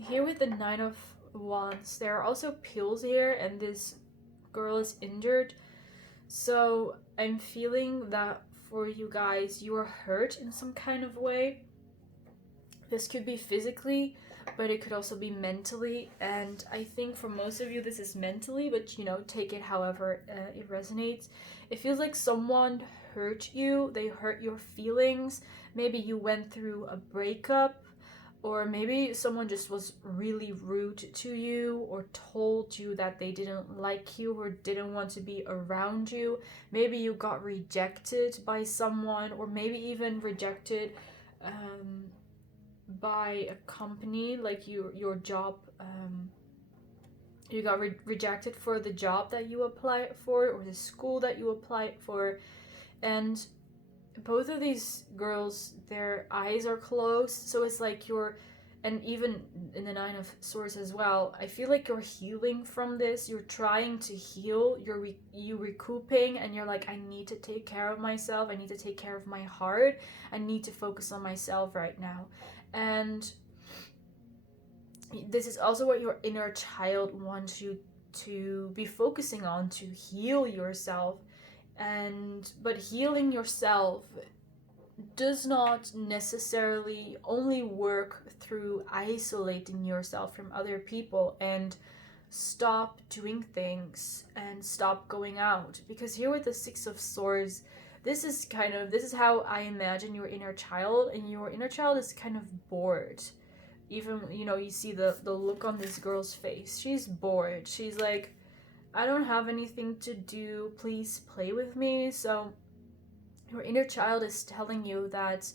here with the 9 of Wands, there are also pills here, and this girl is injured. So I'm feeling that for you guys, you are hurt in some kind of way. This could be physically, but it could also be mentally. And I think for most of you, this is mentally, but you know, take it however it resonates. It feels like someone hurt you. They hurt your feelings. Maybe you went through a breakup. Or maybe someone just was really rude to you, or told you that they didn't like you or didn't want to be around you. Maybe you got rejected by someone, or maybe even rejected by a company, like your job. You got rejected for the job that you applied for, or the school that you applied for. And both of these girls, their eyes are closed, so it's like and even in the 9 of Swords as well, I feel like you're healing from this. You're trying to heal, you're recouping, and you're like, I need to take care of myself, I need to take care of my heart, I need to focus on myself right now. And this is also what your inner child wants you to be focusing on, to heal yourself. But healing yourself does not necessarily only work through isolating yourself from other people and stop doing things and stop going out. Because here with the 6 of Swords, this is how I imagine your inner child, and your inner child is kind of bored. Even, you know, you see the look on this girl's face. She's bored. She's like, I don't have anything to do, please play with me. So your inner child is telling you that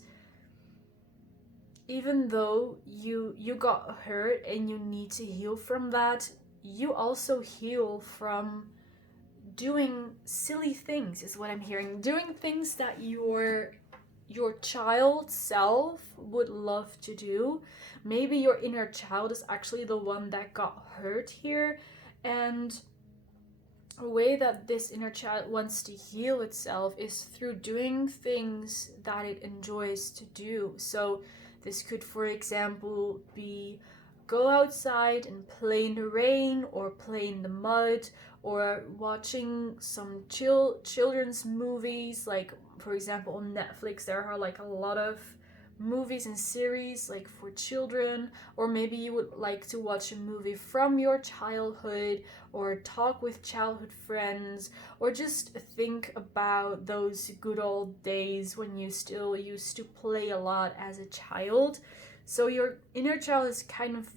even though you got hurt and you need to heal from that, you also heal from doing silly things, is what I'm hearing. Doing things that your child self would love to do. Maybe your inner child is actually the one that got hurt here, and a way that this inner child wants to heal itself is through doing things that it enjoys to do. So this could, for example, be go outside and play in the rain, or play in the mud, or watching some children's movies like for example, on Netflix, there are like a lot of movies and series like for children, or maybe you would like to watch a movie from your childhood, or talk with childhood friends, or just think about those good old days when you still used to play a lot as a child. So your inner child is kind of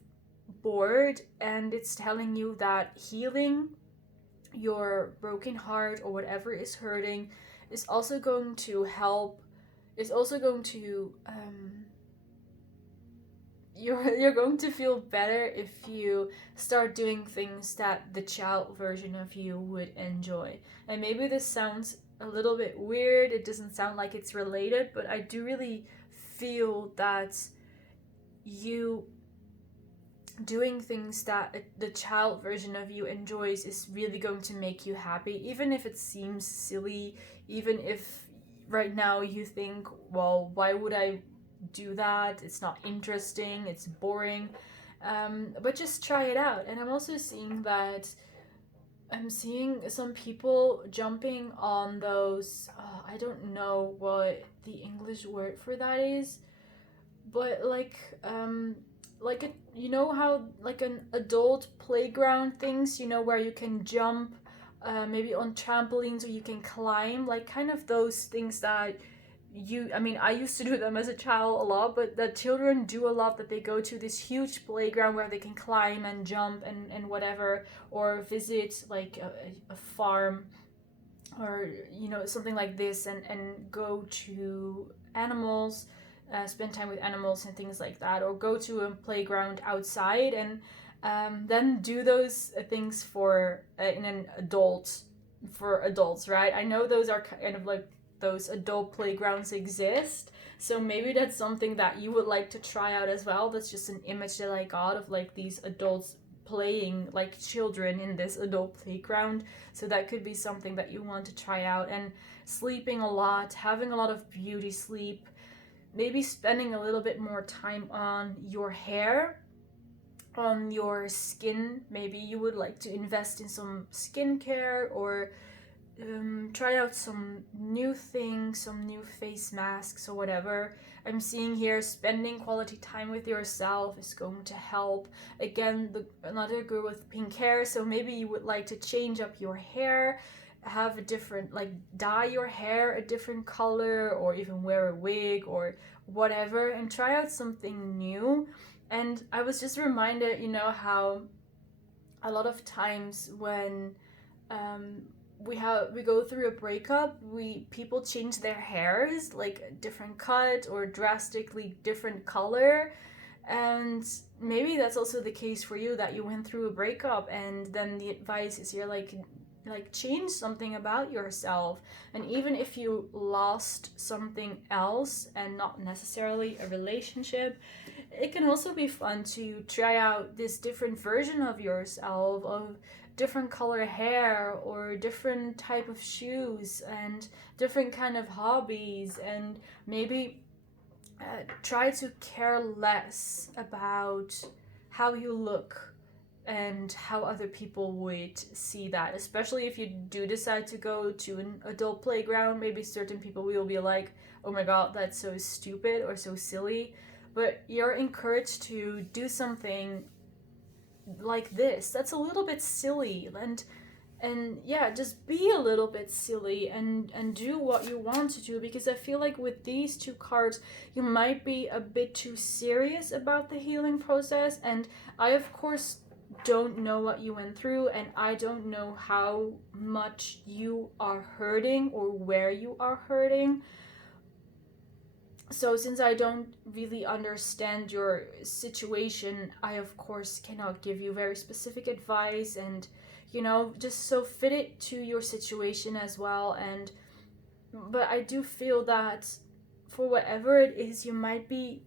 bored, and it's telling you that healing your broken heart or whatever is hurting is also going to help, is also going to you're going to feel better if you start doing things that the child version of you would enjoy. And maybe this sounds a little bit weird, it doesn't sound like it's related, but I do really feel that you doing things that the child version of you enjoys is really going to make you happy, even if it seems silly, even if right now you think, well, why would I do that? It's not interesting, it's boring. But just try it out. And I'm also seeing that I'm seeing some people jumping on those, I don't know what the English word for that is, but like a, you know how like an adult playground things, you know, where you can jump maybe on trampolines, or you can climb, like kind of those things that I mean, I used to do them as a child a lot, but that children do a lot, that they go to this huge playground where they can climb and jump and whatever, or visit like a farm, or you know, something like this, and go to animals, spend time with animals and things like that, or go to a playground outside, and then do those things for in an adult, for adults, right? I know those are kind of like, those adult playgrounds exist, so maybe that's something that you would like to try out as well. That's just an image that I got of like these adults playing like children in this adult playground, so that could be something that you want to try out. And sleeping a lot, having a lot of beauty sleep, maybe spending a little bit more time on your hair, on your skin. Maybe you would like to invest in some skincare, or try out some new things, some new face masks or whatever. I'm seeing here spending quality time with yourself is going to help. Again, another girl with pink hair, so maybe you would like to change up your hair, have a different, like dye your hair a different color, or even wear a wig or whatever, and try out something new. And I was just reminded, you know, how a lot of times when we go through a breakup, people change their hairs, like a different cut or drastically different color. And maybe that's also the case for you, that you went through a breakup, and then the advice is you're like change something about yourself. And even if you lost something else and not necessarily a relationship, it can also be fun to try out this different version of yourself, of different color hair, or different type of shoes, and different kind of hobbies. And maybe try to care less about how you look and how other people would see that, especially if you do decide to go to an adult playground. Maybe certain people will be like, oh my god, that's so stupid or so silly, but you're encouraged to do something like this that's a little bit silly, and yeah, just be a little bit silly and do what you want to do. Because I feel like with these two cards, you might be a bit too serious about the healing process. And I, of course, don't know what you went through, and I don't know how much you are hurting or where you are hurting. So since I don't really understand your situation, I of course cannot give you very specific advice, and you know, just so fit it to your situation as well. And but I do feel that for whatever it is, you might be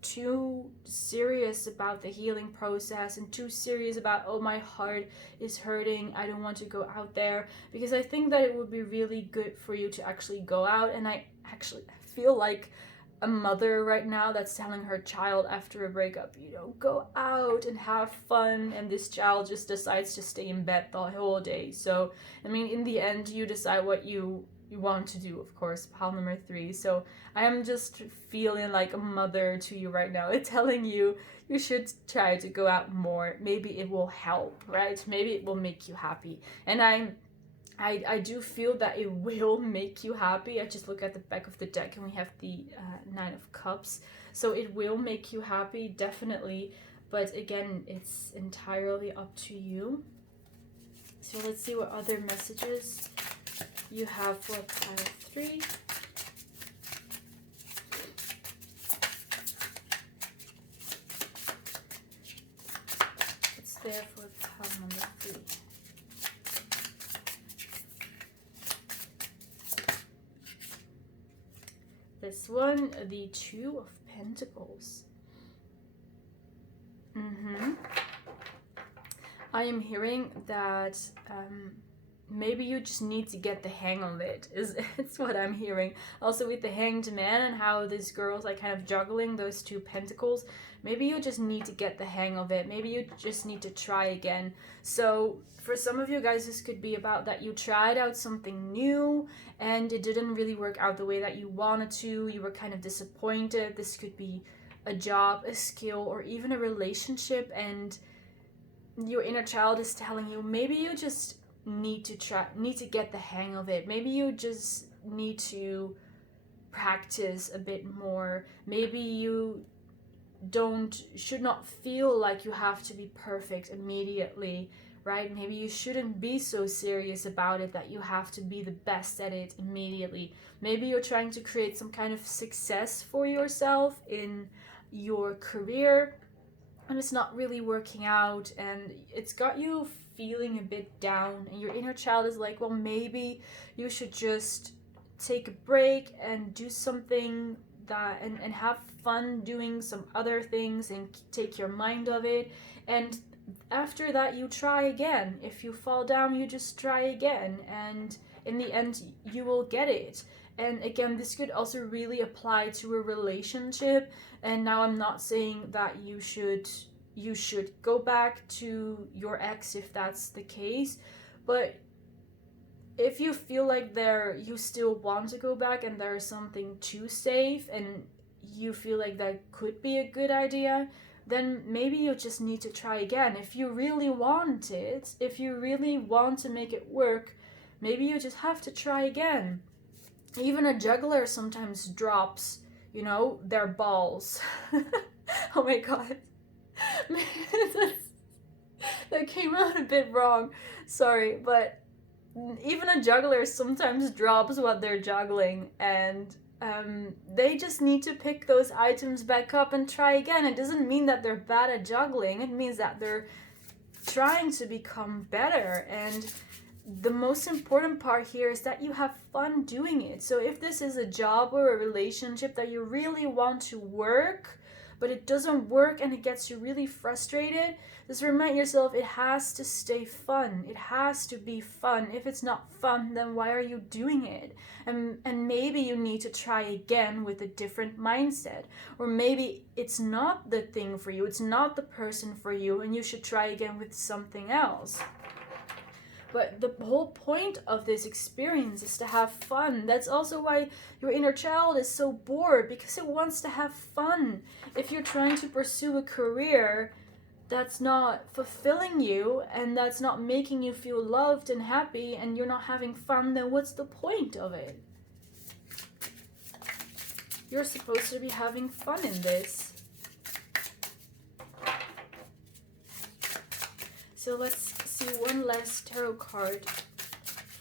too serious about the healing process, and too serious about, oh, my heart is hurting, I don't want to go out there. Because I think that it would be really good for you to actually go out. And I actually feel like a mother right now that's telling her child after a breakup, you know, go out and have fun, and this child just decides to stay in bed the whole day. So I mean, in the end, you decide what you want to do, of course, pile number 3. So I am just feeling like a mother to you right now. It's telling you you should try to go out more. Maybe it will help, right? Maybe it will make you happy. And I do feel that it will make you happy. I just look at the back of the deck and we have the 9 of Cups. So it will make you happy, definitely. But again, it's entirely up to you. So let's see what other messages you have for pile 3. It's there for pile number 3. This one, the 2 of Pentacles. I am hearing that maybe you just need to get the hang of it. It's what I'm hearing. Also with the Hanged Man and how this girl's like kind of juggling those 2 pentacles. Maybe you just need to get the hang of it. Maybe you just need to try again. So for some of you guys, this could be about that you tried out something new and it didn't really work out the way that you wanted to. You were kind of disappointed. This could be a job, a skill, or even a relationship, and your inner child is telling you maybe you just need to get the hang of it. Maybe you just need to practice a bit more. Maybe you should not feel like you have to be perfect immediately, right? Maybe you shouldn't be so serious about it that you have to be the best at it immediately. Maybe you're trying to create some kind of success for yourself in your career and it's not really working out and it's got you feeling a bit down, and your inner child is like, well, maybe you should just take a break and do something that and have fun doing some other things and take your mind off it, and after that you try again. If you fall down, you just try again, and in the end you will get it. And again, this could also really apply to a relationship. And now I'm not saying that you should go back to your ex if that's the case, but if you feel like you still want to go back and there's something too safe and you feel like that could be a good idea, then maybe you just need to try again. If you really want it, if you really want to make it work, maybe you just have to try again. Even a juggler sometimes drops, their balls. Oh my god. That came out a bit wrong. Sorry, but even a juggler sometimes drops what they're juggling, and they just need to pick those items back up and try again. It doesn't mean that they're bad at juggling. It means that they're trying to become better, and the most important part here is that you have fun doing it. So if this is a job or a relationship that you really want to work, but it doesn't work and it gets you really frustrated, just remind yourself it has to stay fun. It has to be fun. If it's not fun, then why are you doing it? And maybe you need to try again with a different mindset. Or maybe it's not the thing for you. It's not the person for you, and you should try again with something else. But the whole point of this experience is to have fun. That's also why your inner child is so bored, because it wants to have fun. If you're trying to pursue a career that's not fulfilling you and that's not making you feel loved and happy and you're not having fun, then what's the point of it? You're supposed to be having fun in this. So let's see one last tarot card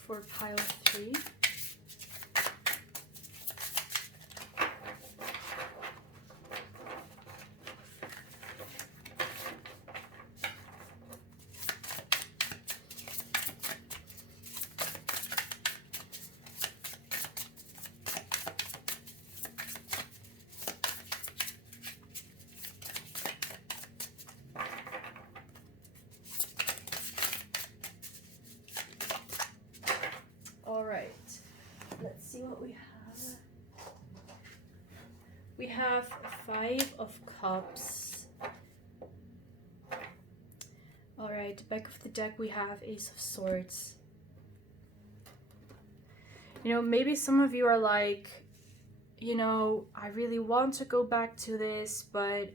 for pile 3. Alright, let's see what we have. We have 5 of Cups. Alright, back of the deck we have Ace of Swords. You know, maybe some of you are like, you know, I really want to go back to this, but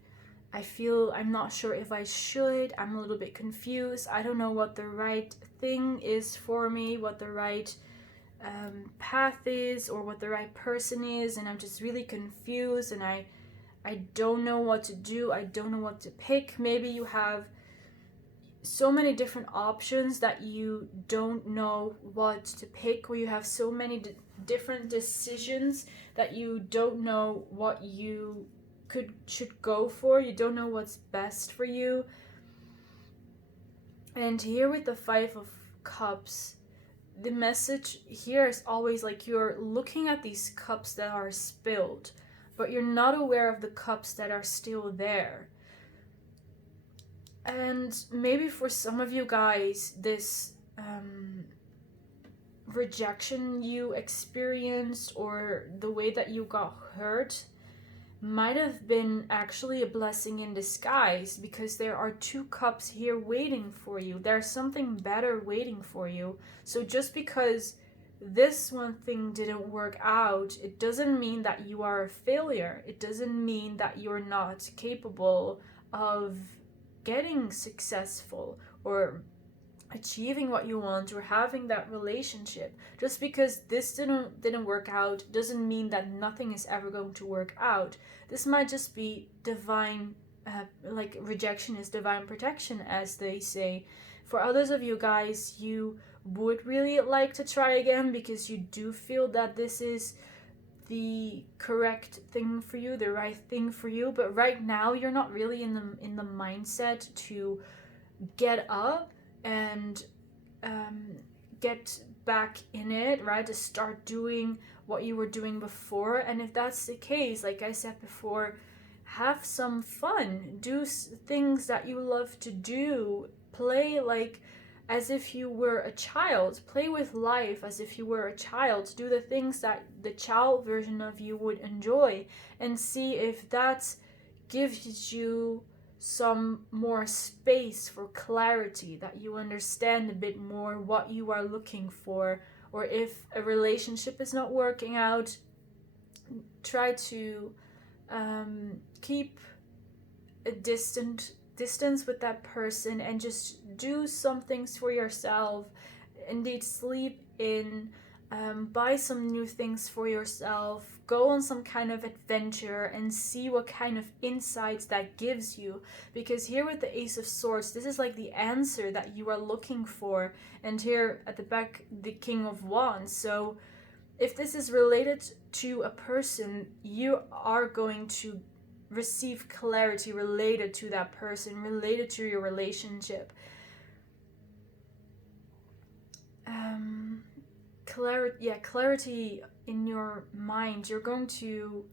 I feel I'm not sure if I should. I'm a little bit confused. I don't know what the right thing is for me, what the right path is, or what the right person is, and I'm just really confused, and I don't know what to do. I don't know what to pick. Maybe you have so many different options that you don't know what to pick, or you have so many different decisions that you don't know what you should go for. You don't know what's best for you. And here with the Five of Cups, the message here is always like you're looking at these cups that are spilled, but you're not aware of the cups that are still there. And maybe for some of you guys, this rejection you experienced, or the way that you got hurt, might have been actually a blessing in disguise, because there are two cups here waiting for you. There's something better waiting for you. So just because this one thing didn't work out, it doesn't mean that you are a failure. It doesn't mean that you're not capable of getting successful or achieving what you want or having that relationship. Just because this didn't work out doesn't mean that nothing is ever going to work out. This might just be divine, like rejection is divine protection, as they say. For others of you guys, you would really like to try again because you do feel that this is the correct thing for you, the right thing for you, but right now you're not really in the mindset to get up and get back in it, right? To start doing what you were doing before. And if that's the case, like I said before, have some fun, do things that you love to do, play like as if you were a child, play with life as if you were a child, do the things that the child version of you would enjoy, and see if that gives you some more space for clarity, that you understand a bit more what you are looking for. Or if a relationship is not working out, try to keep a distance with that person and just do some things for yourself. Indeed, sleep in, buy some new things for yourself, go on some kind of adventure and see what kind of insights that gives you. Because here with the Ace of Swords, this is like the answer that you are looking for, and here at the back, the King of Wands. So if this is related to a person, you are going to receive clarity related to that person, related to your relationship. Clarity in your mind. You're going to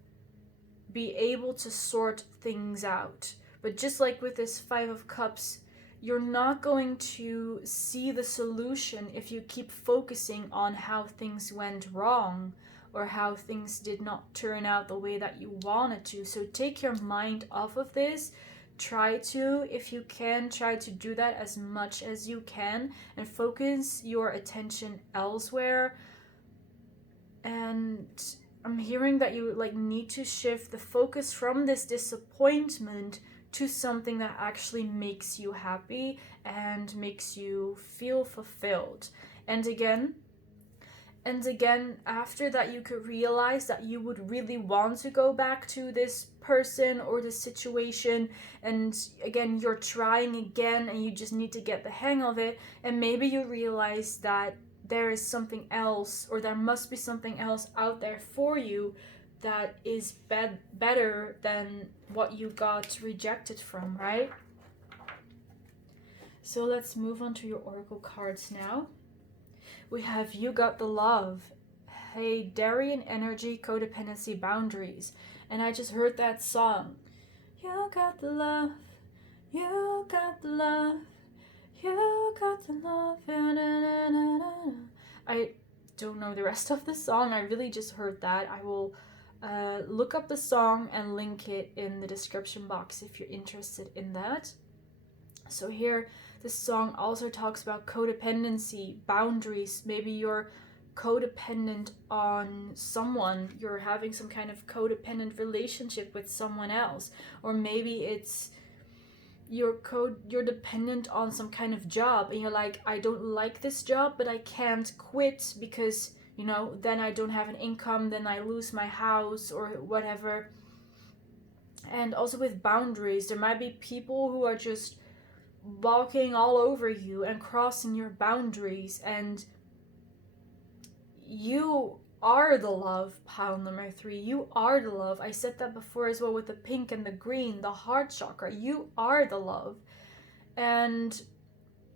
be able to sort things out. But just like with this Five of Cups, you're not going to see the solution if you keep focusing on how things went wrong or how things did not turn out the way that you wanted to. So take your mind off of this. Try to, if you can, try to do that as much as you can and focus your attention elsewhere. And I'm hearing that you need to shift the focus from this disappointment to something that actually makes you happy and makes you feel fulfilled. And again, after that, you could realize that you would really want to go back to this person or this situation. And again, you're trying again and you just need to get the hang of it. And maybe you realize that there is something else, or there must be something else out there for you that is better than what you got rejected from, right? So let's move on to your oracle cards now. We have You Got the Love, Hey Darien Energy, Codependency, Boundaries. And I just heard that song. You got the love, you got the love, you got the love. I don't know the rest of the song. I really just heard that. I will look up the song and link it in the description box if you're interested in that. So here, this song also talks about codependency, boundaries. Maybe you're codependent on someone. You're having some kind of codependent relationship with someone else, or maybe it's you're dependent on some kind of job, and you're like, I don't like this job, but I can't quit because, you know, then I don't have an income, then I lose my house or whatever. And also with boundaries, there might be people who are just walking all over you and crossing your boundaries, and you are the love. Pile number 3, you are the love. I said that before as well with the pink and the green, the heart chakra. You are the love, and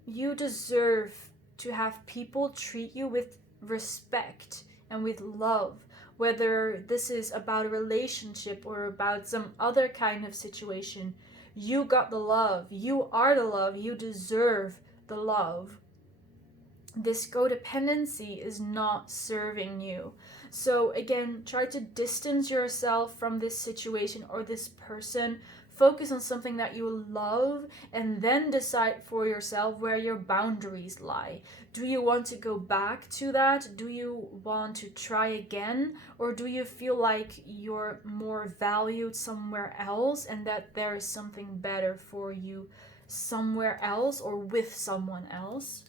you deserve to have people treat you with respect and with love, whether this is about a relationship or about some other kind of situation. You got the love. You are the love. You deserve the love. This codependency is not serving you. So again, try to distance yourself from this situation or this person. Focus on something that you love, and then decide for yourself where your boundaries lie. Do you want to go back to that? Do you want to try again? Or do you feel like you're more valued somewhere else and that there is something better for you somewhere else or with someone else?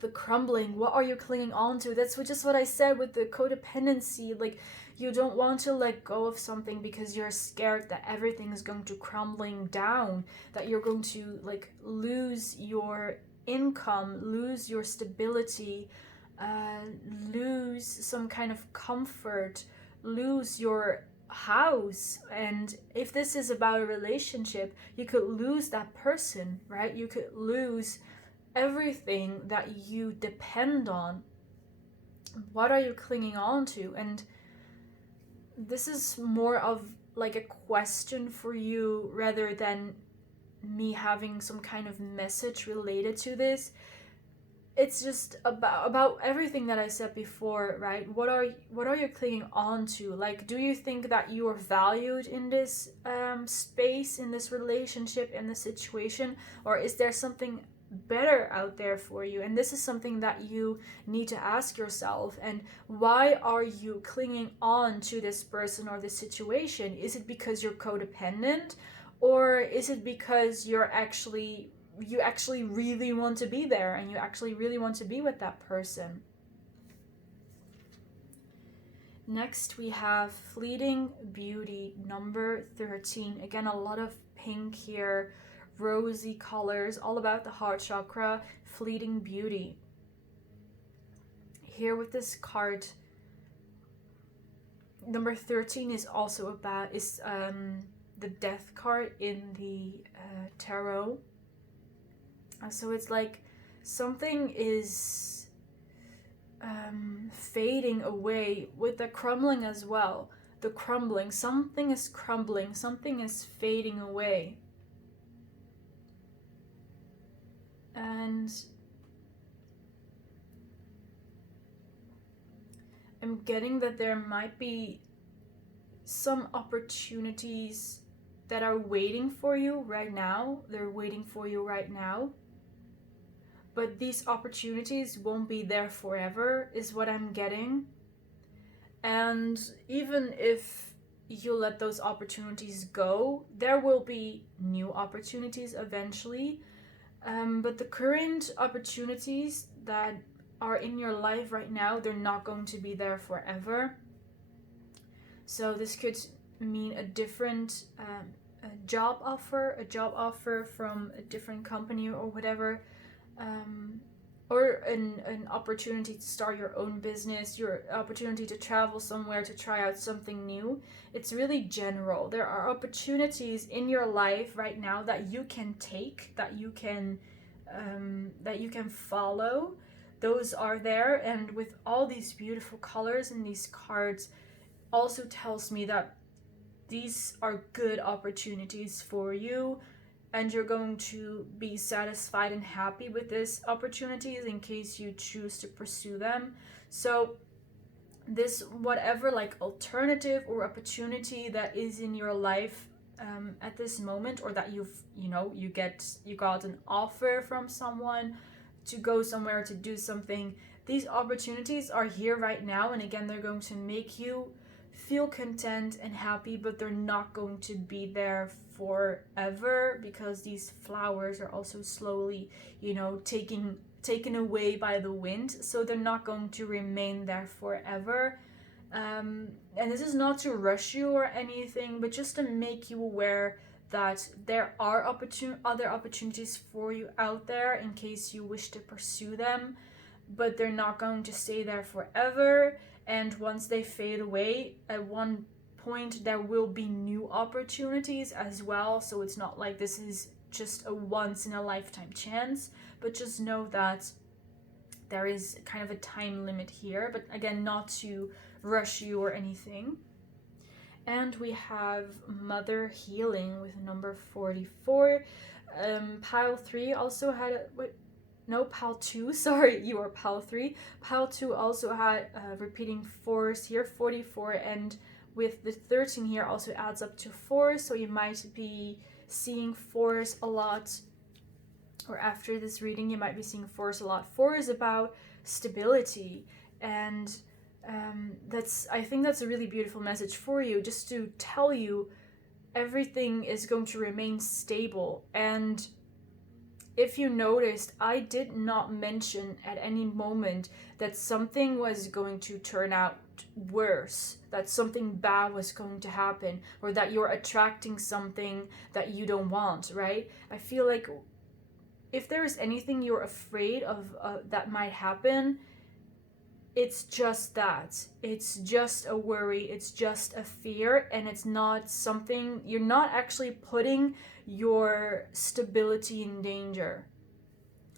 The crumbling, what are you clinging on to? That's just what I said with the codependency. Like, you don't want to let go of something because you're scared that everything is going to crumbling down, that you're going to like lose your income, lose your stability, lose some kind of comfort, lose your house. And if this is about a relationship, you could lose that person, right? You could lose everything that you depend on. What are you clinging on to? And this is more of like a question for you rather than me having some kind of message related to this. It's just about everything that I said before, right? What are you clinging on to? Like, do you think that you are valued in this space, in this relationship, in this situation, or is there something better out there for you? And this is something that you need to ask yourself. And why are you clinging on to this person or this situation? Is it because you're codependent, or is it because you actually really want to be there and you actually really want to be with that person? Next we have Fleeting Beauty, number 13. Again, a lot of pink here, rosy colors, all about the heart chakra. Fleeting Beauty. Here with this card, number 13 is also about the death card in the tarot. So it's like something is fading away, with the crumbling as well. The crumbling, something is crumbling, something is fading away. And I'm getting that there might be some opportunities that are waiting for you right now. They're waiting for you right now. But these opportunities won't be there forever, is what I'm getting. And even if you let those opportunities go, there will be new opportunities eventually. But the current opportunities that are in your life right now, they're not going to be there forever. So this could mean a different a job offer from a different company or whatever, or an opportunity to start your own business, your opportunity to travel somewhere to try out something new. It's really general. There are opportunities in your life right now that you can take, that you can follow. Those are there, and with all these beautiful colors and these cards, also tells me that these are good opportunities for you, and you're going to be satisfied and happy with these opportunities in case you choose to pursue them. So this whatever like alternative or opportunity that is in your life at this moment, or that you got an offer from someone to go somewhere to do something, these opportunities are here right now, and again, they're going to make you feel content and happy, but they're not going to be there forever, because these flowers are also slowly, you know, taken away by the wind, so they're not going to remain there forever. And this is not to rush you or anything, but just to make you aware that there are other opportunities for you out there in case you wish to pursue them, but they're not going to stay there forever. And once they fade away, at one point there will be new opportunities as well. So it's not like this is just a once in a lifetime chance, but just know that there is kind of a time limit here, but again, not to rush you or anything. And we have Mother Healing with number 44. Pile 3 also had Pile 2, sorry, you are Pile 3. Pile 2 also had repeating 4s here, 44, and with the 13 here also adds up to 4, so you might be seeing 4s a lot, or after this reading you might be seeing 4s a lot. 4 is about stability, and I think that's a really beautiful message for you, just to tell you everything is going to remain stable. And if you noticed, I did not mention at any moment that something was going to turn out worse, that something bad was going to happen, or that you're attracting something that you don't want, right? I feel like if there is anything you're afraid of that might happen, it's just that. It's just a worry, it's just a fear, and it's not something, you're not actually putting your stability in danger.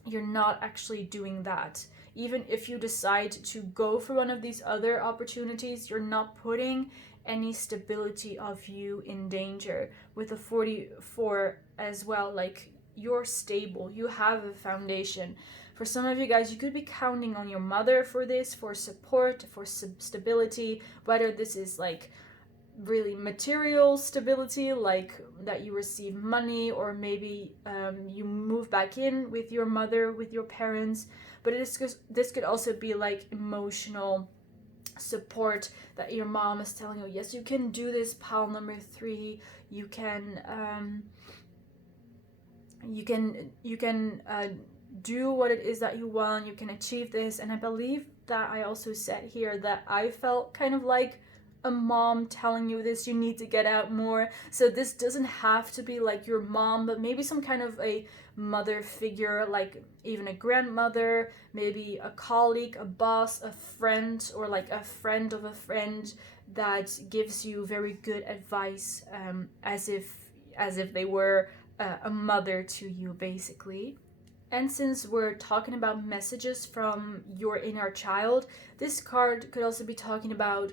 You're not actually doing that. Even if you decide to go for one of these other opportunities, you're not putting any stability of you in danger. With the 44 as well, like, you're stable, you have a foundation. For some of you guys, you could be counting on your mother for this, for support, for stability, whether this is like really material stability, like that you receive money, or maybe you move back in with your mother, with your parents. But this could also be like emotional support, that your mom is telling you, yes, you can do this, pile number 3, you can do what it is that you want, you can achieve this. And I believe that I also said here that I felt kind of like a mom telling you this, you need to get out more. So this doesn't have to be like your mom, but maybe some kind of a mother figure, like even a grandmother, maybe a colleague, a boss, a friend, or like a friend of a friend that gives you very good advice, as if they were a mother to you, basically. And since we're talking about messages from your inner child, this card could also be talking about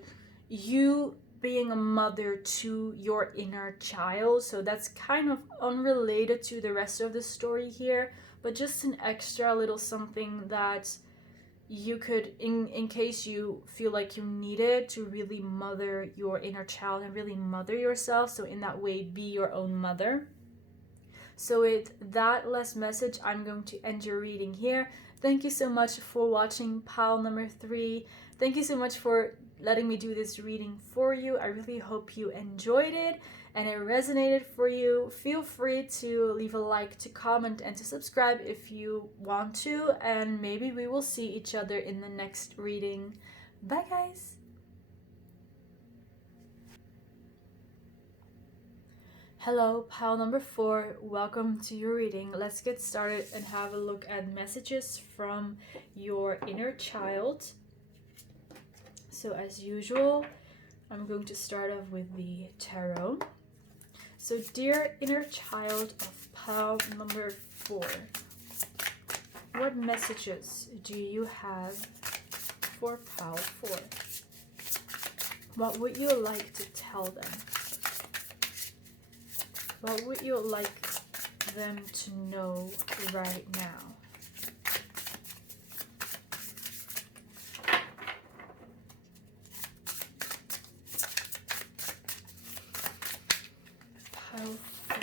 you being a mother to your inner child. So that's kind of unrelated to the rest of the story here, but just an extra little something that you could, in case you feel like you need it, to really mother your inner child and really mother yourself. So in that way, be your own mother. So with that last message, I'm going to end your reading here. Thank you so much for watching pile number 3. Thank you so much for letting me do this reading for you. I really hope you enjoyed it and it resonated for you. Feel free to leave a like, to comment, and to subscribe if you want to. And maybe we will see each other in the next reading. Bye, guys! Hello, pile number 4, welcome to your reading. Let's get started and have a look at messages from your inner child. So as usual, I'm going to start off with the tarot. So dear inner child of pile number 4, what messages do you have for pile 4? What would you like to tell them? What would you like them to know right now? Pile 4.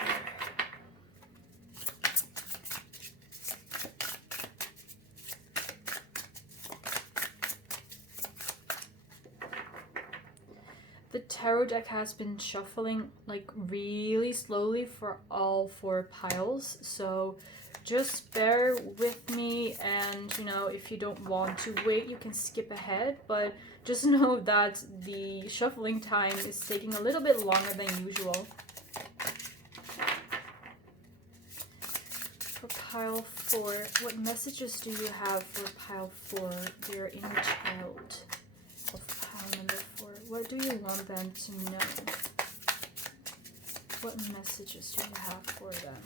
The tarot deck has been shuffling like really slowly for all 4 piles, so just bear with me, and you know, if you don't want to wait, you can skip ahead, but just know that the shuffling time is taking a little bit longer than usual. For pile 4, what messages do you have for pile 4, dear inner child of pile number 4? What do you want them to know? What messages do you have for them?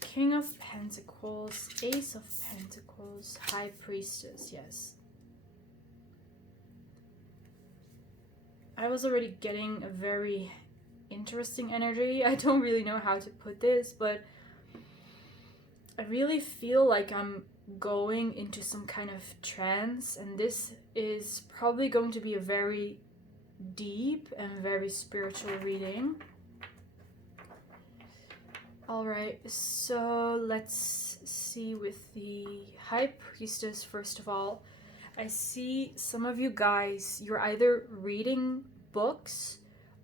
King of Pentacles, Ace of Pentacles, High Priestess, yes. I was already getting a very interesting energy. I don't really know how to put this, but I really feel like I'm going into some kind of trance, and this is probably going to be a very deep and very spiritual reading. Alright, so let's see with the High Priestess first of all. I see some of you guys, you're either reading books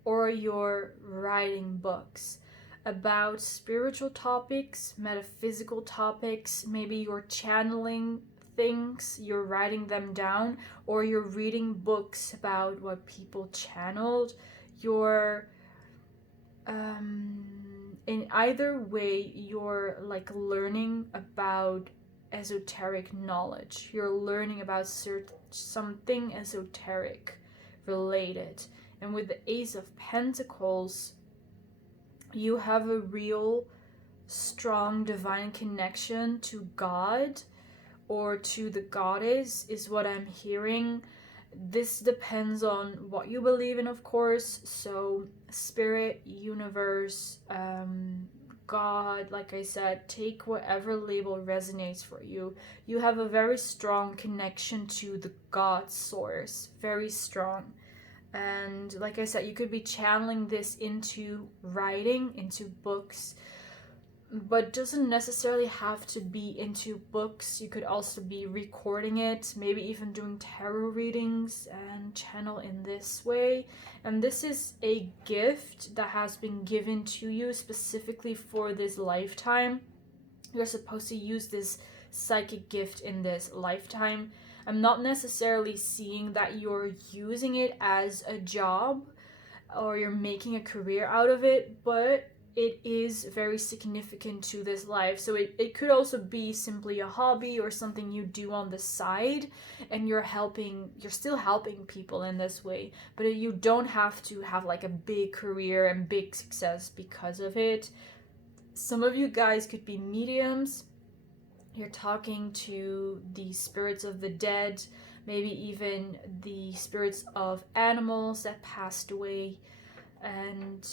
or you're writing books about spiritual topics, metaphysical topics. Maybe you're channeling things, you're writing them down, or you're reading books about what people channeled. You're in either way, you're like learning about esoteric knowledge. You're learning about something esoteric related. And with the Ace of Pentacles, you have a real strong divine connection to God or to the goddess, is what I'm hearing. This depends on what you believe in, of course. So spirit, universe, God, like I said, take whatever label resonates for you. You have a very strong connection to the God source, very strong. And like I said, you could be channeling this into writing, into books, but doesn't necessarily have to be into books. You could also be recording it, maybe even doing tarot readings and channel in this way. And this is a gift that has been given to you specifically for this lifetime. You're supposed to use this psychic gift in this lifetime. I'm not necessarily seeing that you're using it as a job or you're making a career out of it, but it is very significant to this life. So it could also be simply a hobby or something you do on the side, and you're still helping people in this way, but you don't have to have like a big career and big success because of it. Some of you guys could be mediums. You're talking to the spirits of the dead, maybe even the spirits of animals that passed away, and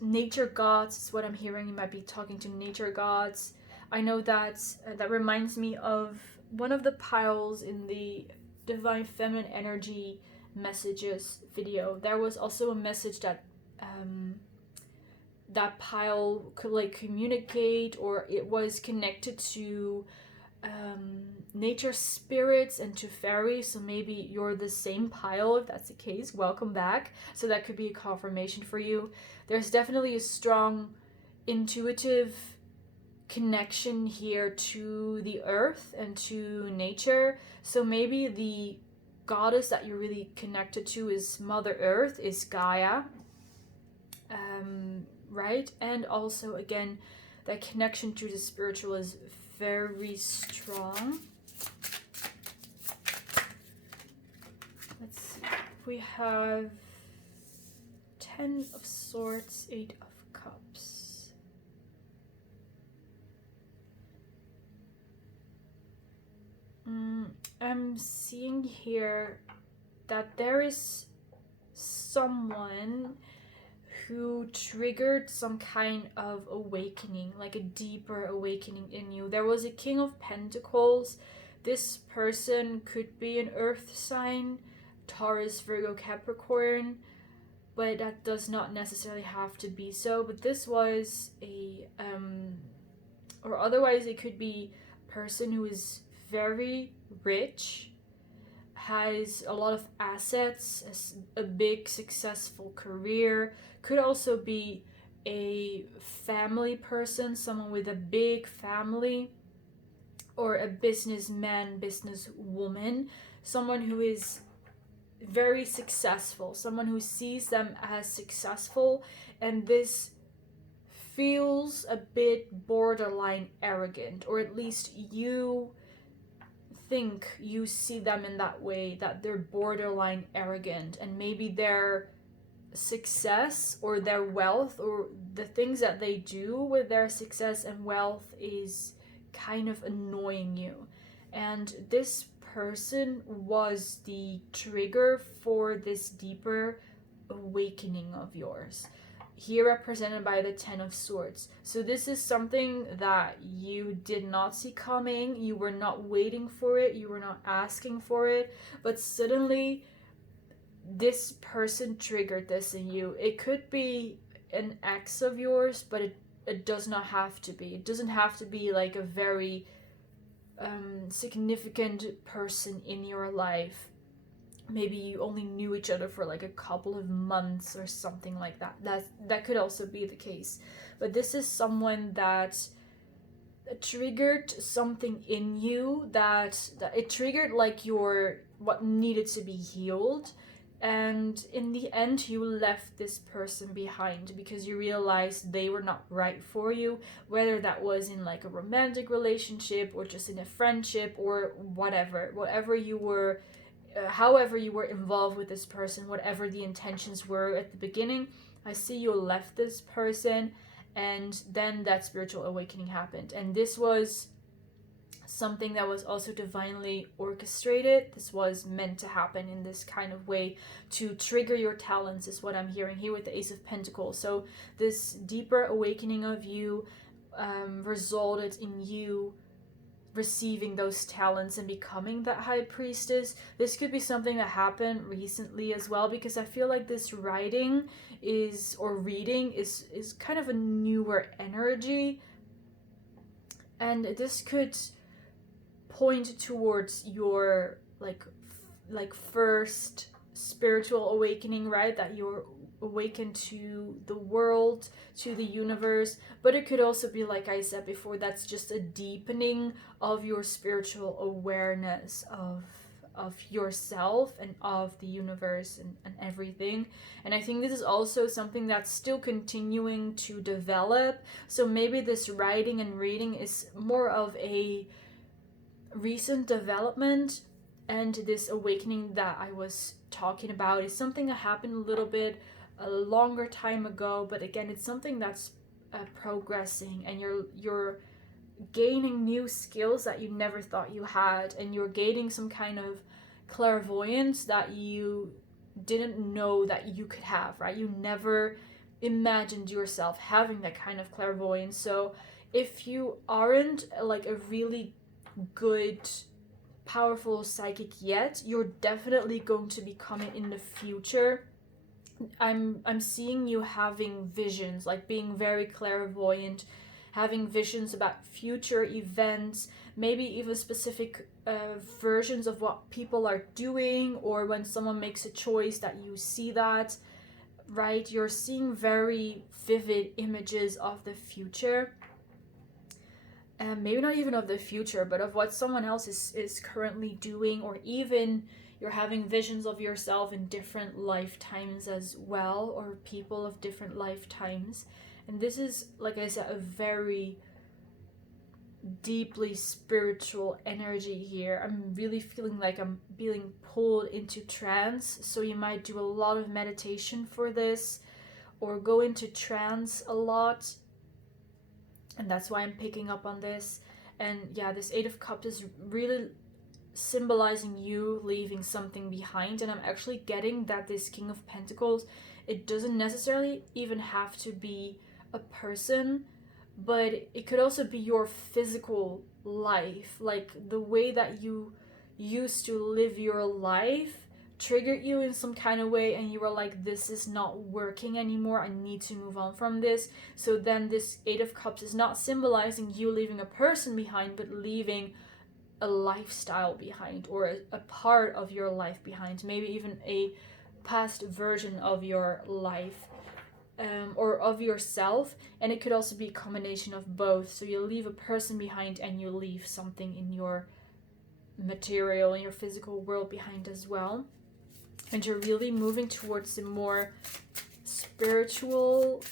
nature gods is what I'm hearing. You might be talking to nature gods. I know that that reminds me of one of the piles in the Divine Feminine Energy messages video. There was also a message that that pile could like communicate, or it was connected to nature spirits and to fairies. So maybe you're the same pile. If that's the case, welcome back. So that could be a confirmation for you. There's definitely a strong intuitive connection here to the earth and to nature. So maybe the goddess that you're really connected to is Mother Earth, is Gaia, right? And also again, that connection to the spiritual is very strong. Let's see. We have 10 of Swords, 8 of Cups. I'm seeing here that there is someone who triggered some kind of awakening, like a deeper awakening in you. There was a King of Pentacles, This person could be an earth sign, Taurus, Virgo, Capricorn, but that does not necessarily have to be so. But this was a or otherwise it could be a person who is very rich, has a lot of assets, a big successful career, could also be a family person, someone with a big family, or a businessman, businesswoman, someone who is very successful, someone who sees them as successful, and this feels a bit borderline arrogant, or at least you think you see them in that way, that they're borderline arrogant, and maybe their success or their wealth or the things that they do with their success and wealth is kind of annoying you. And this person was the trigger for this deeper awakening of yours, here represented by the Ten of Swords. So this is something that you did not see coming, you were not waiting for it, you were not asking for it, but suddenly this person triggered this in you. It could be an ex of yours, but it does not have to be. It doesn't have to be like a very significant person in your life. Maybe you only knew each other for like a couple of months or something like that. That could also be the case. But this is someone that triggered something in you, that it triggered like your what needed to be healed. And in the end, you left this person behind because you realized they were not right for you, whether that was in like a romantic relationship or just in a friendship or whatever you were, however you were involved with this person, whatever the intentions were at the beginning. I see you left this person, and then that spiritual awakening happened. And this was something that was also divinely orchestrated. This was meant to happen in this kind of way to trigger your talents, is what I'm hearing here with the Ace of Pentacles. So this deeper awakening of you resulted in you receiving those talents and becoming that high priestess. This could be something that happened recently as well, because I feel like this reading is kind of a newer energy, and this could point towards your like first spiritual awakening, right? That you're awakened to the world, to the universe. But it could also be, like I said before, that's just a deepening of your spiritual awareness of yourself and of the universe and everything. And I think this is also something that's still continuing to develop. So maybe this writing and reading is more of a recent development, and this awakening that I was talking about is something that happened a little bit a longer time ago. But again, it's something that's progressing, and you're gaining new skills that you never thought you had, and you're gaining some kind of clairvoyance that you didn't know that you could have, right? You never imagined yourself having that kind of clairvoyance. So if you aren't like a really good, powerful psychic yet, you're definitely going to become it in the future. I'm seeing you having visions, like being very clairvoyant, having visions about future events, maybe even specific versions of what people are doing, or when someone makes a choice that you see that, right? You're seeing very vivid images of the future. Maybe not even of the future, but of what someone else is currently doing, or even you're having visions of yourself in different lifetimes as well, or people of different lifetimes. And this is, like I said, a very deeply spiritual energy here. I'm really feeling like I'm being pulled into trance, so you might do a lot of meditation for this, or go into trance a lot. And that's why I'm picking up on this. And yeah, this Eight of Cups is really symbolizing you leaving something behind. And I'm actually getting that this King of Pentacles, it doesn't necessarily even have to be a person, but it could also be your physical life, like the way that you used to live your life triggered you in some kind of way, and you were like, this is not working anymore, I need to move on from this. So then this Eight of Cups is not symbolizing you leaving a person behind, but leaving a lifestyle behind, or a part of your life behind, maybe even a past version of your life, or of yourself. And it could also be a combination of both. So you leave a person behind and you leave something in your material, in your physical world behind as well. And you're really moving towards a more spiritual,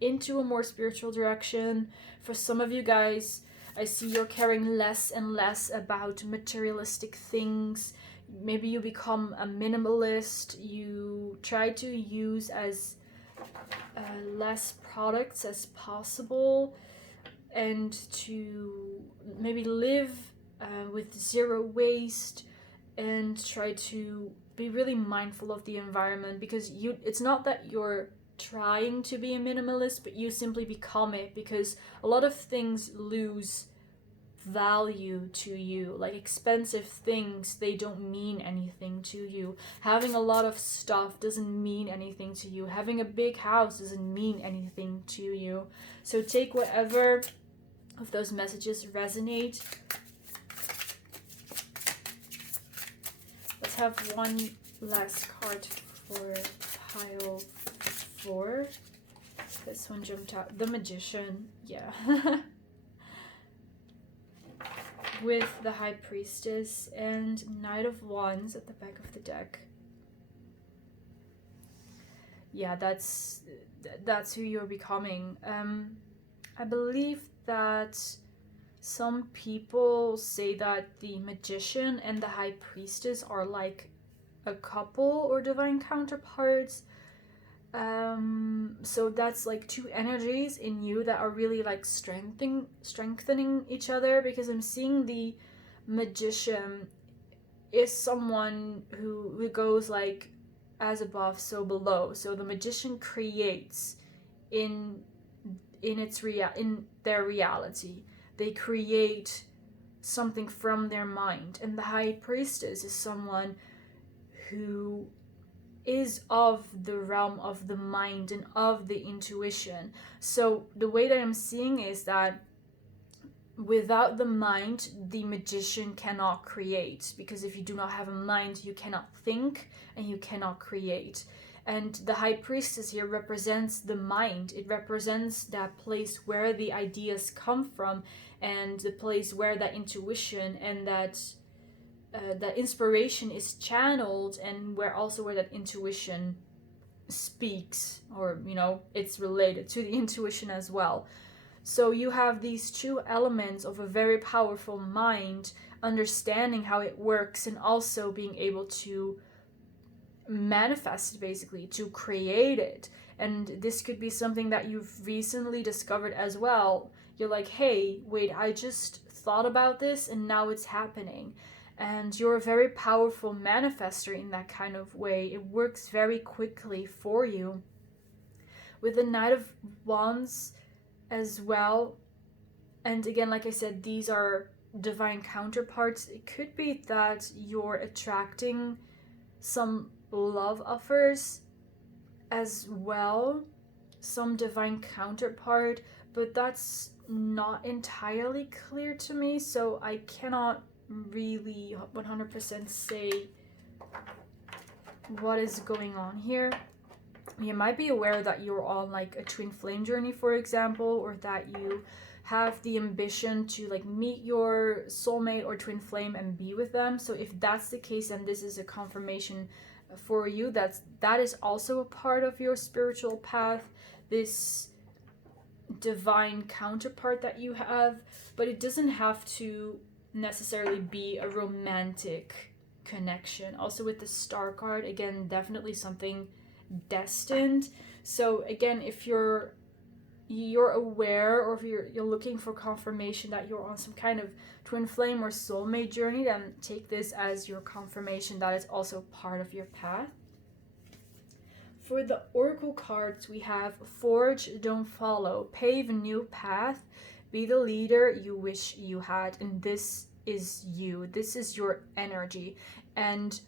into a more spiritual direction. For some of you guys, I see you're caring less and less about materialistic things. Maybe you become a minimalist. You try to use as less products as possible, and to maybe live with zero waste, and try to be really mindful of the environment, because it's not that you're trying to be a minimalist, but you simply become it, because a lot of things lose value to you. Like expensive things, they don't mean anything to you. Having a lot of stuff doesn't mean anything to you. Having a big house doesn't mean anything to you. So take whatever of those messages resonate. Let's have one last card for pile 4. This one jumped out. The Magician. Yeah. With the High Priestess and Knight of Wands at the back of the deck. Yeah, that's who you're becoming. I believe that some people say that the Magician and the High Priestess are like a couple or divine counterparts. So that's like two energies in you that are really like strengthening each other, because I'm seeing the Magician is someone who goes like as above so below. So the Magician creates in their reality. They create something from their mind. And the High Priestess is someone who is of the realm of the mind and of the intuition. So the way that I'm seeing is that without the mind, the Magician cannot create, because if you do not have a mind, you cannot think and you cannot create. And the High Priestess here represents the mind. It represents that place where the ideas come from, and the place where that intuition and that inspiration is channeled, and where that intuition speaks, or it's related to the intuition as well. So you have these two elements of a very powerful mind, understanding how it works, and also being able to manifest it, basically to create it. And this could be something that you've recently discovered as well. You're like, hey, wait, I just thought about this and now it's happening. And you're a very powerful manifester in that kind of way. It works very quickly for you. With the Knight of Wands as well, and again, like I said, these are divine counterparts. It could be that you're attracting some love offers as well, some divine counterpart, but that's not entirely clear to me, so I cannot really 100% say what is going on here. You might be aware that you're on like a twin flame journey, for example, or that you have the ambition to like meet your soulmate or twin flame and be with them. So if that's the case, and this is a confirmation for you, that is also a part of your spiritual path, this divine counterpart that you have. But it doesn't have to necessarily be a romantic connection. Also with the Star card, again, definitely something destined. So again, if you're aware, or if you're looking for confirmation that you're on some kind of twin flame or soulmate journey, then take this as your confirmation that it's also part of your path. for the Oracle cards, we have Forge, Don't Follow, Pave a New Path, Be the Leader You Wish You Had, and this is you. This is your energy. And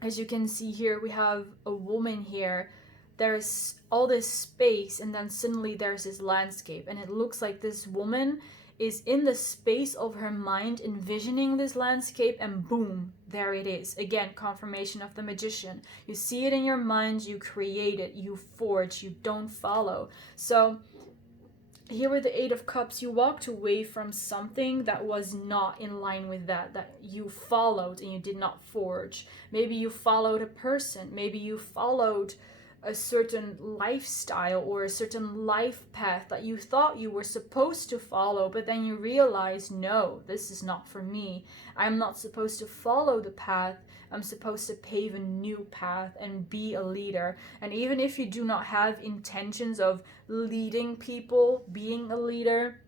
as you can see here, we have a woman here. There's all this space, and then suddenly there's this landscape, and it looks like this woman is in the space of her mind envisioning this landscape, and boom, there it is. Again, confirmation of the magician. You see it in your mind, you create it, you forge, you don't follow. So here with the Eight of Cups, you walked away from something that was not in line with that you followed and you did not forge. Maybe you followed a person, maybe you followed a certain lifestyle or a certain life path that you thought you were supposed to follow, but then you realize, no, this is not for me. I'm not supposed to follow the path. I'm supposed to pave a new path and be a leader. And even if you do not have intentions of leading people, being a leader,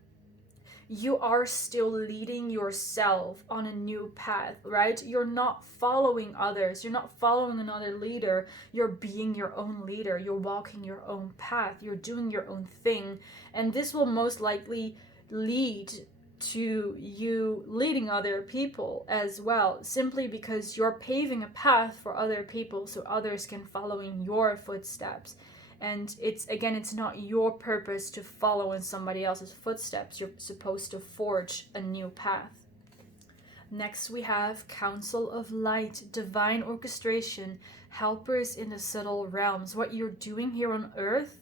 you are still leading yourself on a new path, right? You're not following others. You're not following another leader. You're being your own leader. You're walking your own path. You're doing your own thing. And this will most likely lead to you leading other people as well, simply because you're paving a path for other people so others can follow in your footsteps. And it's not your purpose to follow in somebody else's footsteps. You're supposed to forge a new path. Next we have Council of Light, Divine Orchestration, Helpers in the Subtle Realms. What you're doing here on Earth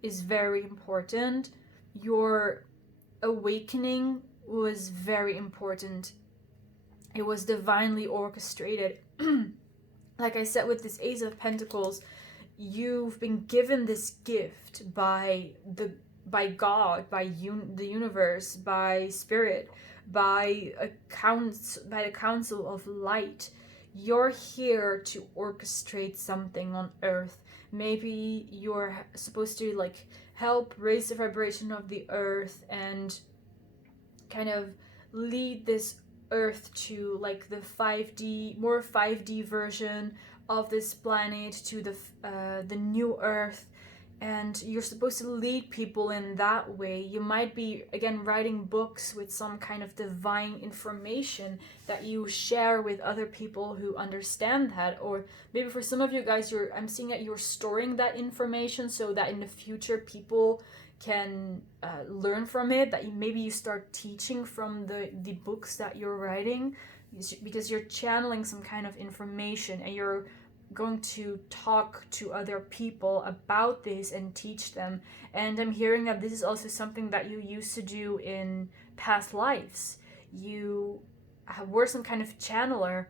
is very important. Your awakening was very important. It was divinely orchestrated. Like I said, with this Ace of Pentacles, you've been given this gift by God, by the universe, by spirit, by the council of light. You're here to orchestrate something on Earth. Maybe you're supposed to like help raise the vibration of the Earth and kind of lead this Earth to like the 5D version of this planet, to the new Earth, and you're supposed to lead people in that way. You might be, again, writing books with some kind of divine information that you share with other people who understand that. Or maybe for some of you guys, I'm seeing that you're storing that information so that in the future people can learn from it, that maybe you start teaching from the books that you're writing, because you're channeling some kind of information and you're going to talk to other people about this and teach them. And I'm hearing that this is also something that you used to do in past lives. You were some kind of channeler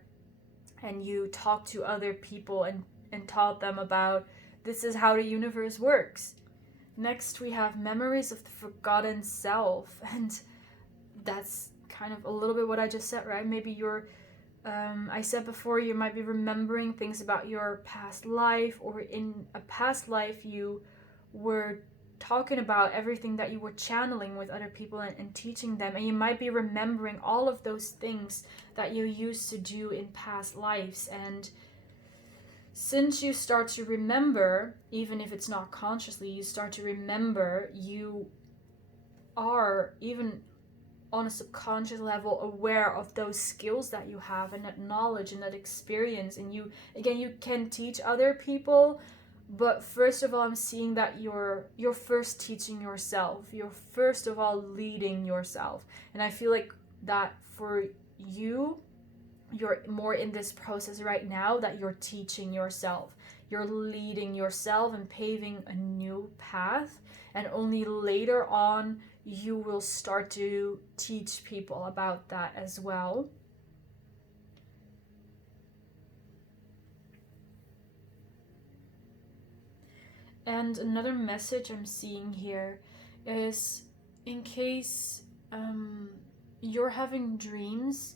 and you talked to other people and taught them about this is how the universe works. Next we have Memories of the Forgotten Self, and that's kind of a little bit what I just said, right? Maybe you're I said before, you might be remembering things about your past life, or in a past life you were talking about everything that you were channeling with other people and teaching them, and you might be remembering all of those things that you used to do in past lives. And since you start to remember, even if it's not consciously, you start to remember, you are, even on a subconscious level, aware of those skills that you have and that knowledge and that experience. And you can teach other people, but first of all, I'm seeing that you're first teaching yourself. You're first of all leading yourself. And I feel like that for you, you're more in this process right now, that you're teaching yourself. You're leading yourself and paving a new path. And only later on, you will start to teach people about that as well. And another message I'm seeing here is, in case you're having dreams,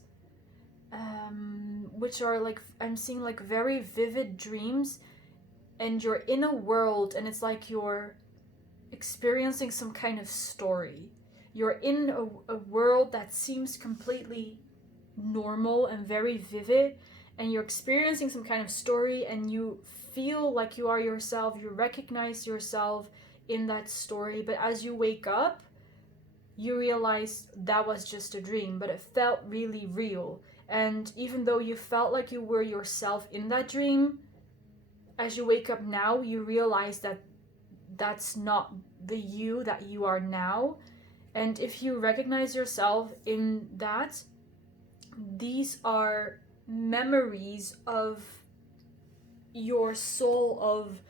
which are like, I'm seeing like very vivid dreams, and you're in a world and it's like you're experiencing some kind of story. You're in a world that seems completely normal and very vivid, and you're experiencing some kind of story, and you feel like you are yourself, you recognize yourself in that story, but as you wake up, you realize that was just a dream, but it felt really real. And even though you felt like you were yourself in that dream, as you wake up now, you realize that that's not the you that you are now. And if you recognize yourself in that, these are memories of your soul, of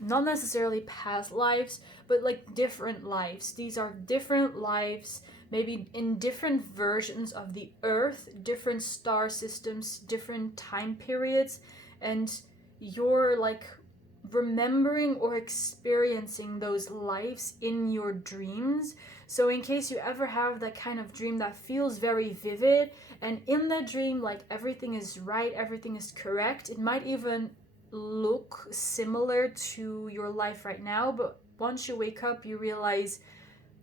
not necessarily past lives, but like different lives. These are different lives, maybe in different versions of the earth, different star systems, different time periods, and you're like remembering or experiencing those lives in your dreams. So in case you ever have that kind of dream that feels very vivid, and in that dream like everything is right, everything is correct, it might even look similar to your life right now, but once you wake up you realize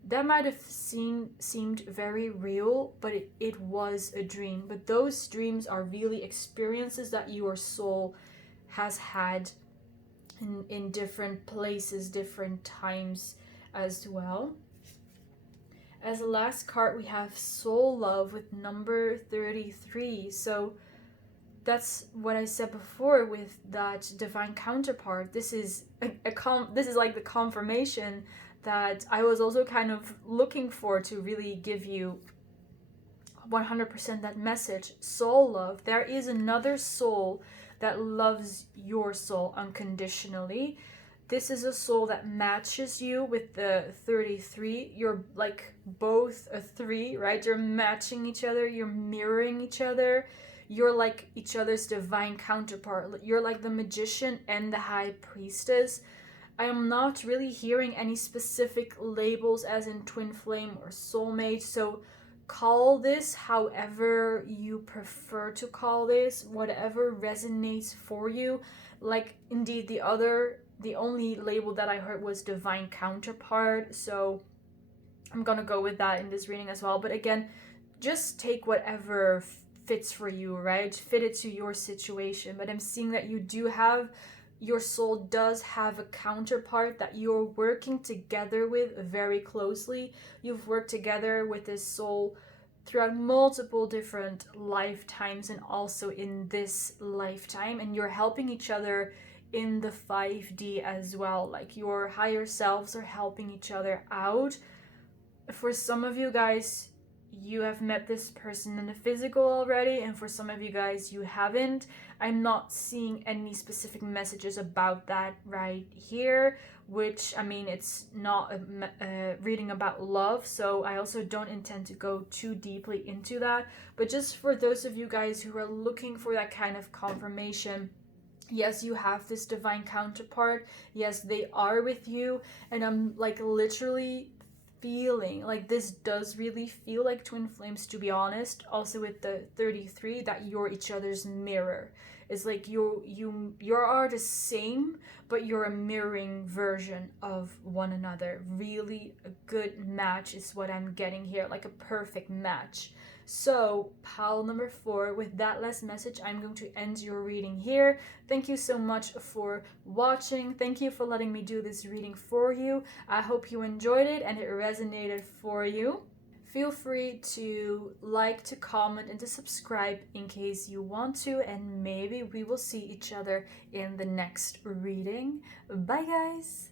that might have seemed very real, but it was a dream. But those dreams are really experiences that your soul has had in different places, different times as well. As the last card, we have Soul Love with number 33. So that's what I said before with that divine counterpart. This is this is like the confirmation that I was also kind of looking for to really give you 100% that message. Soul love. There is another soul that loves your soul unconditionally. This is a soul that matches you with the 33. You're like both a 3, right? You're matching each other, you're mirroring each other. You're like each other's divine counterpart. You're like the magician and the high priestess. I am not really hearing any specific labels as in twin flame or soulmate, so call this however you prefer to call this, whatever resonates for you. Like indeed the only label that I heard was divine counterpart, so I'm gonna go with that in this reading as well. But again, just take whatever fits for you, right? Fit it to your situation. But I'm seeing that your soul does have a counterpart that you're working together with very closely. You've worked together with this soul throughout multiple different lifetimes and also in this lifetime, and you're helping each other in the 5D as well. Like your higher selves are helping each other out. For some of you guys, you have met this person in the physical already, and for some of you guys you haven't. I'm not seeing any specific messages about that right here, which I mean, it's not a reading about love, so I also don't intend to go too deeply into that. But just for those of you guys who are looking for that kind of confirmation, yes, you have this divine counterpart, yes, they are with you, and I'm like literally feeling like this does really feel like twin flames, to be honest. Also with the 33, that you're each other's mirror. It's like you are the same, but you're a mirroring version of one another. Really a good match is what I'm getting here, like a perfect match. So, pile number 4, with that last message, I'm going to end your reading here. Thank you so much for watching. Thank you for letting me do this reading for you. I hope you enjoyed it and it resonated for you. Feel free to like, to comment, and to subscribe in case you want to, and maybe we will see each other in the next reading. Bye, guys!